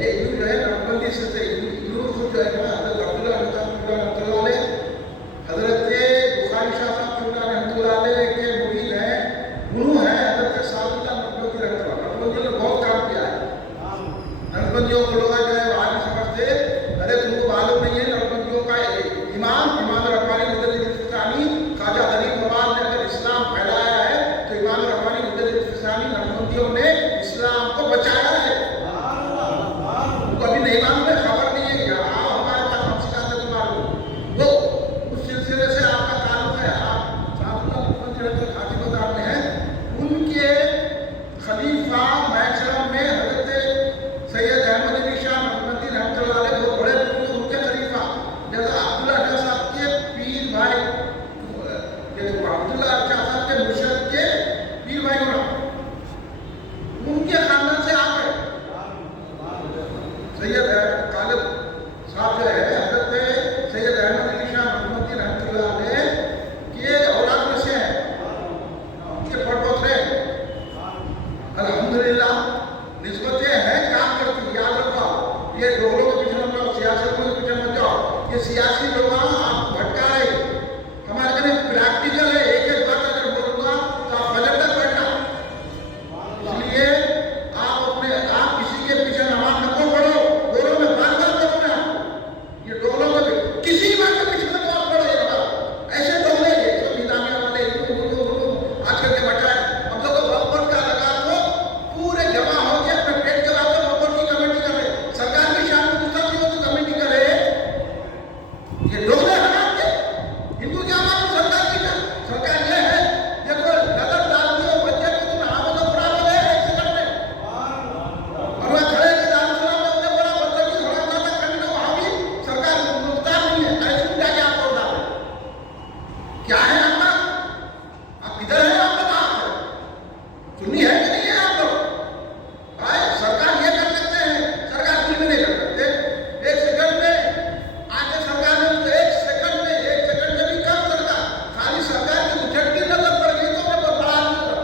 یہ جو ہے نقبندی سے خود جو ہے نا حضرت بخاری شاہ صاحب رحمۃ اللہ علیہ کے مرید ہیں، گرو ہیں حضرت صاحب اللہ نقبندی رحمۃ اللہ۔ نقبندیوں نے بہت کام کیا ہے، نقبندیوں کو لوگ جو ہے وہاں نہیں سمجھتے، ارے تم کو معلوم نہیں ہے نقبندیوں کا امام ربانی مجدد الفسانی خواجہ غریب نواز نے اگر اسلام پھیلایا ہے تو امام ربانی مجدد الفسانی نقبندیوں نے اسلام کو بچایا ہے۔ ابھی نہیں معلوم ہے، خبر نہیں ہے، یہاں ہمارے پاس ہم سکھاتے تو معلوم، وہ اس سلسلے سے آپ کا تعلق ہے، آپ صاحب اللہ نقبندی رحمۃ اللہ خاطی بازار میں ہیں، ان کے خلیفہ محشرم میں حضرت سید احمد علی شاہ نقبندی رحمۃ اللہ علیہ بہت بڑے بزرگ، ان کے خلیفہ جیسا عبداللہ شاہ صاحب کے پیر بھائی، عبداللہ شاہ صاحب کے مرشد کے پیر بھائی ہونا، ان کے خاندان سے آپ ہے۔ سید غالب صاحب جو ہے حضرت سید احمد علی شاہ نقبندی رحمۃ اللہ علیہ کے اولاد میں سے ہیں، ان کے پڑ پوترے الحمدللہ نسبتیں ہیں، کام کرتی، یاد رکھو، یہ لوگوں کے پیچھے مت جاؤ، سیاستوں کے پیچھے مت جاؤ، یہ سیاسی لوگ آپ بھٹکا رہے، ہمارے گھر پریکٹیکل ہے، ایک ایک بات اگر بولوں گا تو آپ فجر تک بیٹھنا، اس لیے آپ کسی کے پیچھے نماز نہ پڑھو، ڈولوں میں بار بار پڑھو نا، یہ ڈولوں میں بھی کسی بات کے پیچھے نماز پڑھو، یہ بتا ایسے ڈولے یہ سب نظامیہ والے آج کل کے بچائے، ہم لوگ کو وقت کا لگا تو پورے جمع ہو کے اپنے پیٹ چلا کر وقت کی کمیٹی کر رہے، سرکار کی شان میں دوسرا چیزوں کی کمیٹی کر رہے، یہ ڈولے حرام کے ہندو کیا مانو سرکار کی شان، سرکار یہ ہے یہ کوئی نظر ڈالتی ہو بچے کو تم ہاں تو پڑا ہو گئے ایک سیکنڈ میں، اور وہ کھڑے کے دارالسلام میں انہیں بڑا بچہ کی تھوڑا زیادہ کرنے کا وہاں بھی سرکار مختار نہیں ہے، ایسے کیا کیا آپ کو ڈالے کیا ہے آپ کا، آپ کدھر ہیں، آپ کا کہاں ہے، سنی ہے کہ نہیں ہے آپ لوگ، بھائی سرکار یہ کر سکتے ہیں، سرکار کچھ بھی نہیں کر سکتے، ایک سیکنڈ میں آگے سرکار نے ایک سیکنڈ میں بھی کم سرکار خالی سرکار کی جھٹکی نظر پڑ گئی تو انہیں بڑا نہیں ہوگا،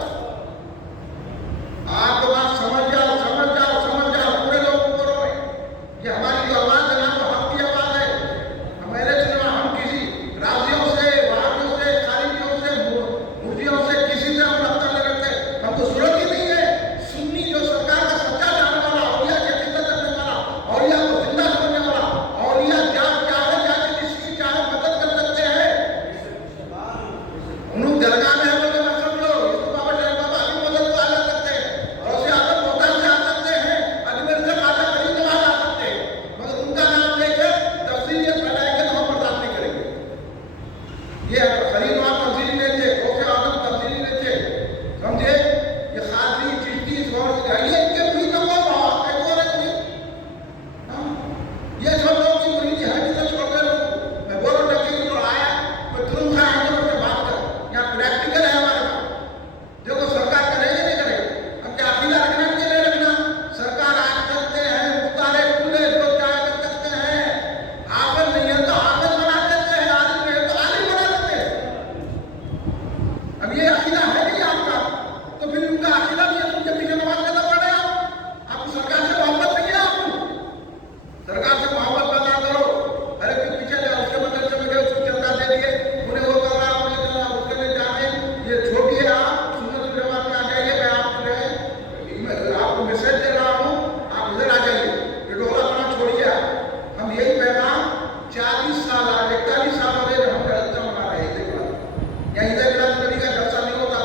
آپ کو بات سمجھ جاؤ پورے لوگوں کو کرو، یہ ہماری جو آواز ہے نا تو ہم کی آواز ہے، ہمارے سنوا ہم کسی راضیوں سے وہابیوں سے خارجیوں سے مرجیوں سے کسی سے ہم رابطہ نہیں رکھتے، ہم کو ضرورت ہی نہیں ہے، سنی جو سرکار کا سچا جاننے والا، اولیاء کی عقیدت رکھنے والا، اولیاء کو زندہ سمجھنے والا، اولیاء جا کے جس کی چاہے مدد کر سکتے ہیں، انہوں درگاہ میں ہم لوگ مت سمجھو، اس کو بابا شریف بابا علی مدد کو آ جا سکتے ہیں، اور اسے آدم محتاج سے آ سکتے ہیں، اجمیر سے خواجہ غریب نواز آ سکتے ہیں، مگر ان کا نام لے کر تفصیلیت پھیلائیں گے تو ہم برداشت نہیں کریں گے، یہ غریب نواز تفصیلی نہیں تھے، غوث آدم تفصیلی نہیں تھے، سمجھے، یہ خاطری چشتی اس غور سے یہ ان کے مرید نہ کون رہا، ایک اور ہے کوئی، یہ سب لوگ کی مریدی ہے جسے چھوڑ کر میں بولو ٹکی جو آیا میں ترنت کھا آئیں سے بات کر، یہاں پریکٹیکل ہے ہمارے پاس، دیکھو سرکار کرے گی نہیں کرے گی، ہم کیا عقیدہ رکھنا کہ نہیں رکھنا، سرکار آ سکتے ہیں، مختار کھلے جو چاہے کر سکتے ہیں، حافظ نہیں ہے تو حافظ بنا سکتے ہیں، عالم نہیں ہے تو عالم بنا سکتے ہیں، اب یہ عقیدہ ہے نہیں آپ کا، تو پھر ان کا عقیدہ بھی ہے، ان کے پیچھے نماز کرنا پڑے گا، آپ کو سرکار سے محبت نہیں ہے، آپ کو سرکار سے محبت پیدا کرو، ارے کہ پیچھے جاؤ، اس کے مدرسے میں گئے، اس کو چندہ دے دیے، انہیں وہ کر رہا، انہیں کر رہا، اس کے لیے جانے، یہ چھوٹیے آپ سنت الجماعت میں آ جائیے، میں آپ جو ہے آپ کو میسج دے رہا ہوں، آپ ادھر آ جائیے، یہ ڈولا بنا چھوڑیے، ہم یہی پیغام 40 سال 41 سال ہو گئے ہم جلسہ منا رہے ہیں، یہاں ادھر نبی کا جلسہ نہیں ہوتا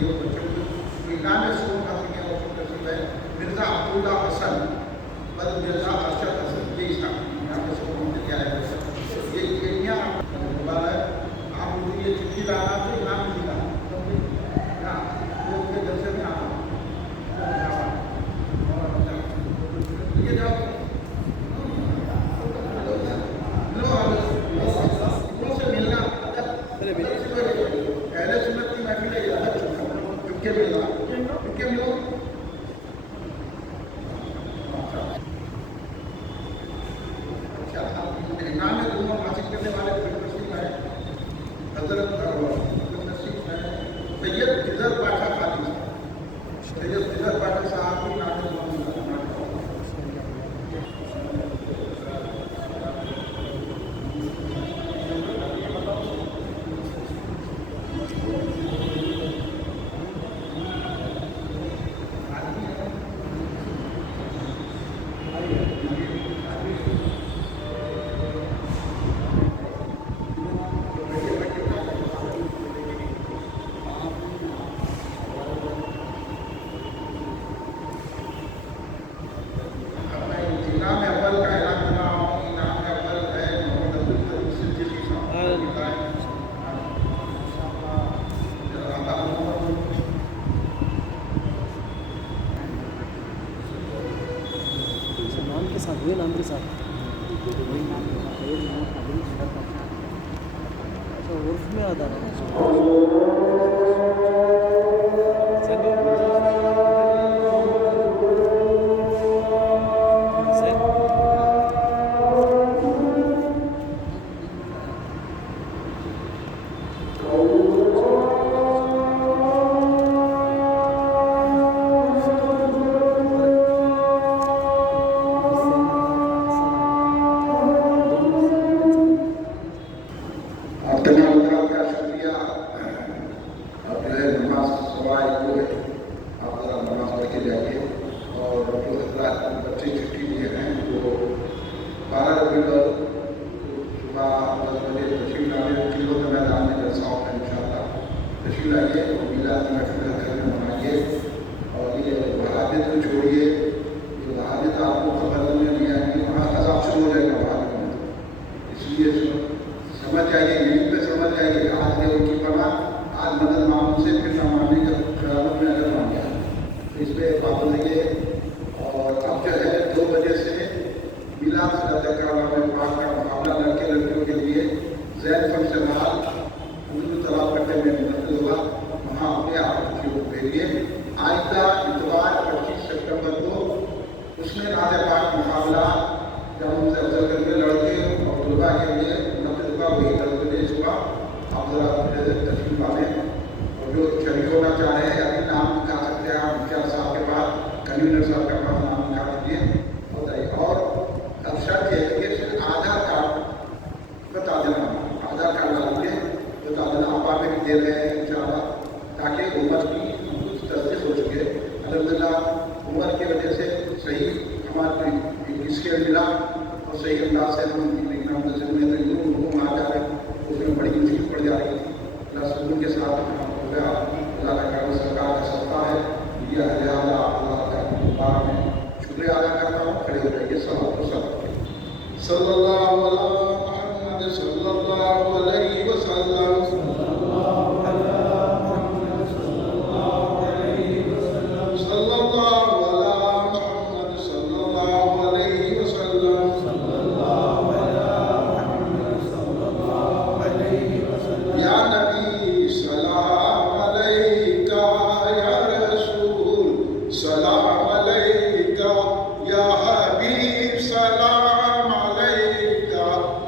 یہ بچوں کو انعام سکون حاصل کیا اس کو نصیب ہے مرزا عبداللہ حسن بد مرزا ارشد حسن یہ اس کا انعام سکون کیا ہے یہ ہے آپ مجھے یہ چٹھی لانا تو انعام ملا نا وہ کے جلسے میں آنا یہ جاؤ اہل سنت کی محفل ہے چپ کے ملنا چپ کے ملو انعام میں دونوں حاصل کرنے والے نصیب ہے حضرت نصیب ہے سید فضل پاشا خالی سید فضل پاشا صاحب کی نام نام کے ساتھ عرف میں آدھا سلام علیکہ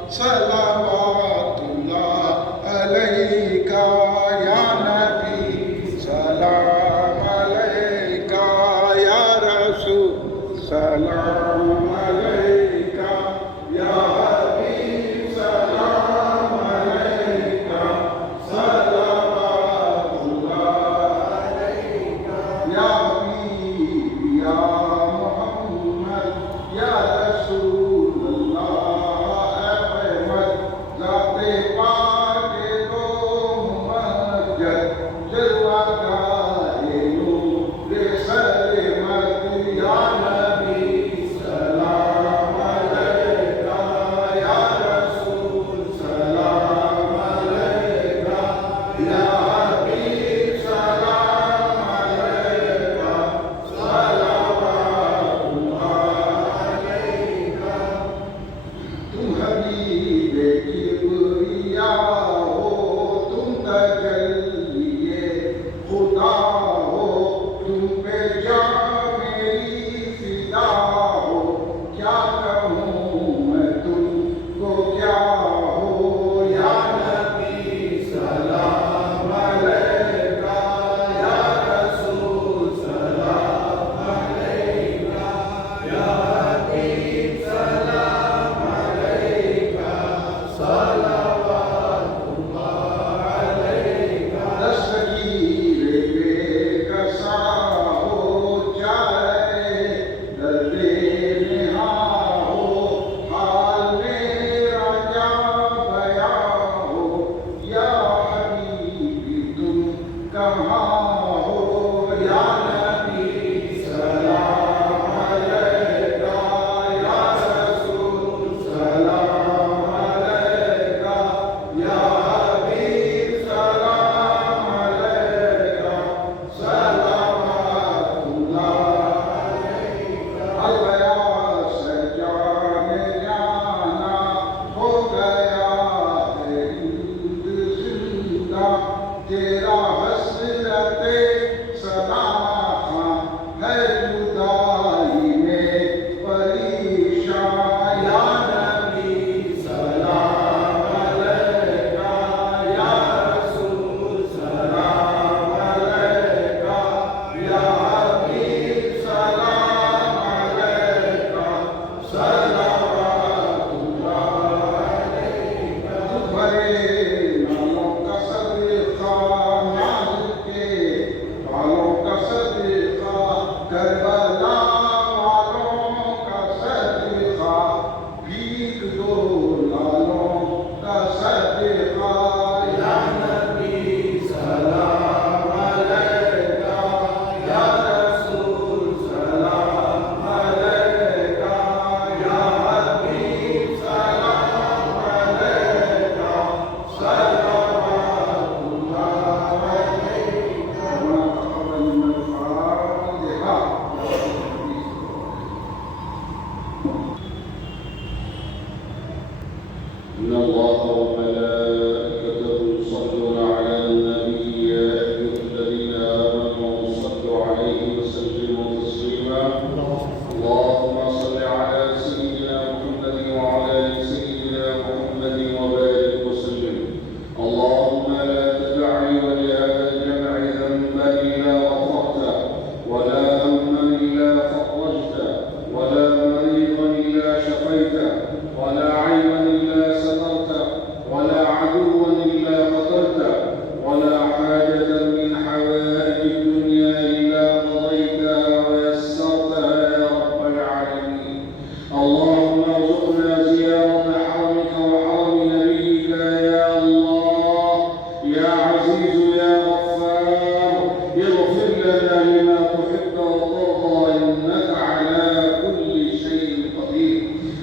کہاں ہو یا نبی سلام علیکہ یا رسول سلام علیکہ یا حبیب سلام علیکہ صلوات اللہ علیکہ الیا سجان جانا ہو گیا ہے ہند زندہ تیرا حسرت سلام ہے جدائی میں پریشان یا نبی سلام علیکہ یا رسول سلام علیکہ یا حبیب سلام علیکہ صلوات اللہ علیکہ تمہارے ناموں کا صدقہ ناز کے بالوں کا صدقہ کربلا والوں کا صدقہ بھیگ دو لالوں کا صدقہ یا نبی سلام علیکہ یا رسول سلام علیکہ یا حبیب سلام علیکہ صلوات اللہ علیکہ ونتقبل من الفاتحہ إن الله وملائكته يصلون على النبي يا أيها الذين آمنوا صلوا عليه وسلموا تسليما اللهم صل على سيدنا محمد وعلى آل سيدنا محمد وبارك وسلم اللهم لا تدع لي ولهذا الجمع ذنبا إلا غفرته ولا هما إلا فرجته ولا مريضا إلا شفيته ولا عيبا إلا سترته ولا عدوا إلا قتلته ولا حاجة من حوائج الدنيا إلا قضيتها ويسرتها يا رب العالمين اللهم ارزقنا زيارة حرمك وحرم نبيك يا الله يا عزيز يا غفار اغفر لنا لما تحب وترضى إنك على كل شيء قدير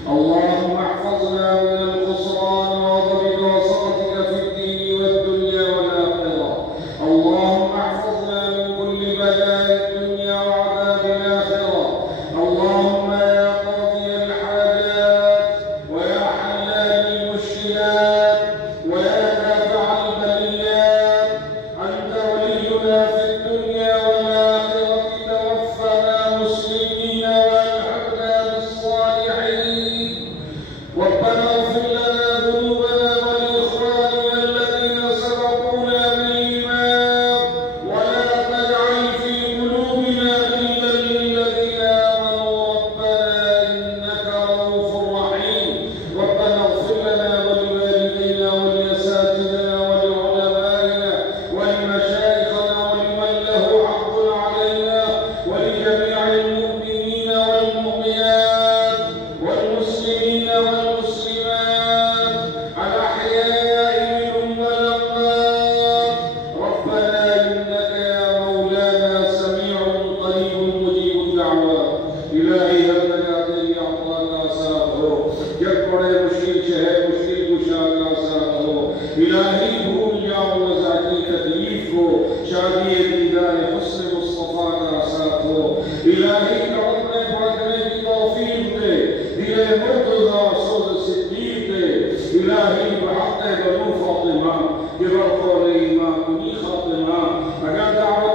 اللهم احفظنا من الخسران وغضبك وسخطك في الدين والدنيا والآخرة اللهم احفظنا من كل بلاء الدنيا وعذاب الآخرة اللهم يا قاضي الحاجات ويا حلال المشكلات ويا دافع البليات أنت ولينا في الدنيا والآخرة توفنا مسلمين والحقنا بالصالحين ربنا اغفر لنا ذنوبنا ولإخواننا الذين سبقونا بالإيمان ولا تجعل في قلوبنا غلا للذين آمنوا ربنا إنك رؤوف رحيم ربنا اغفر لنا ولوالدينا ولأساتذتنا ولعلمائنا ولمشايخنا ولمن له حق علينا ولجميع المؤمنين والمؤمنات والمسلمين والمسلمات الأحياء منهم والأموات ربنا إنك يا مولانا سميع قريب مجيب الدعوات إلهي ہر جگہ تیری عطا کا ساتھ ہو جب بڑے مشکل شہر مشکل کشا کا ساتھ ہو الہی بھول جاؤ ذاتی تکلیف کو شادی دیدار حسن مصطفیٰ کا ساتھ ہو الہی کلمے پڑھنے کی توفیق دے دل مرتضیٰ سوز صدیق دے الہی بحق بنو فاطمہ کہ برقور ایمان کنی خاتمہ اگر دعوت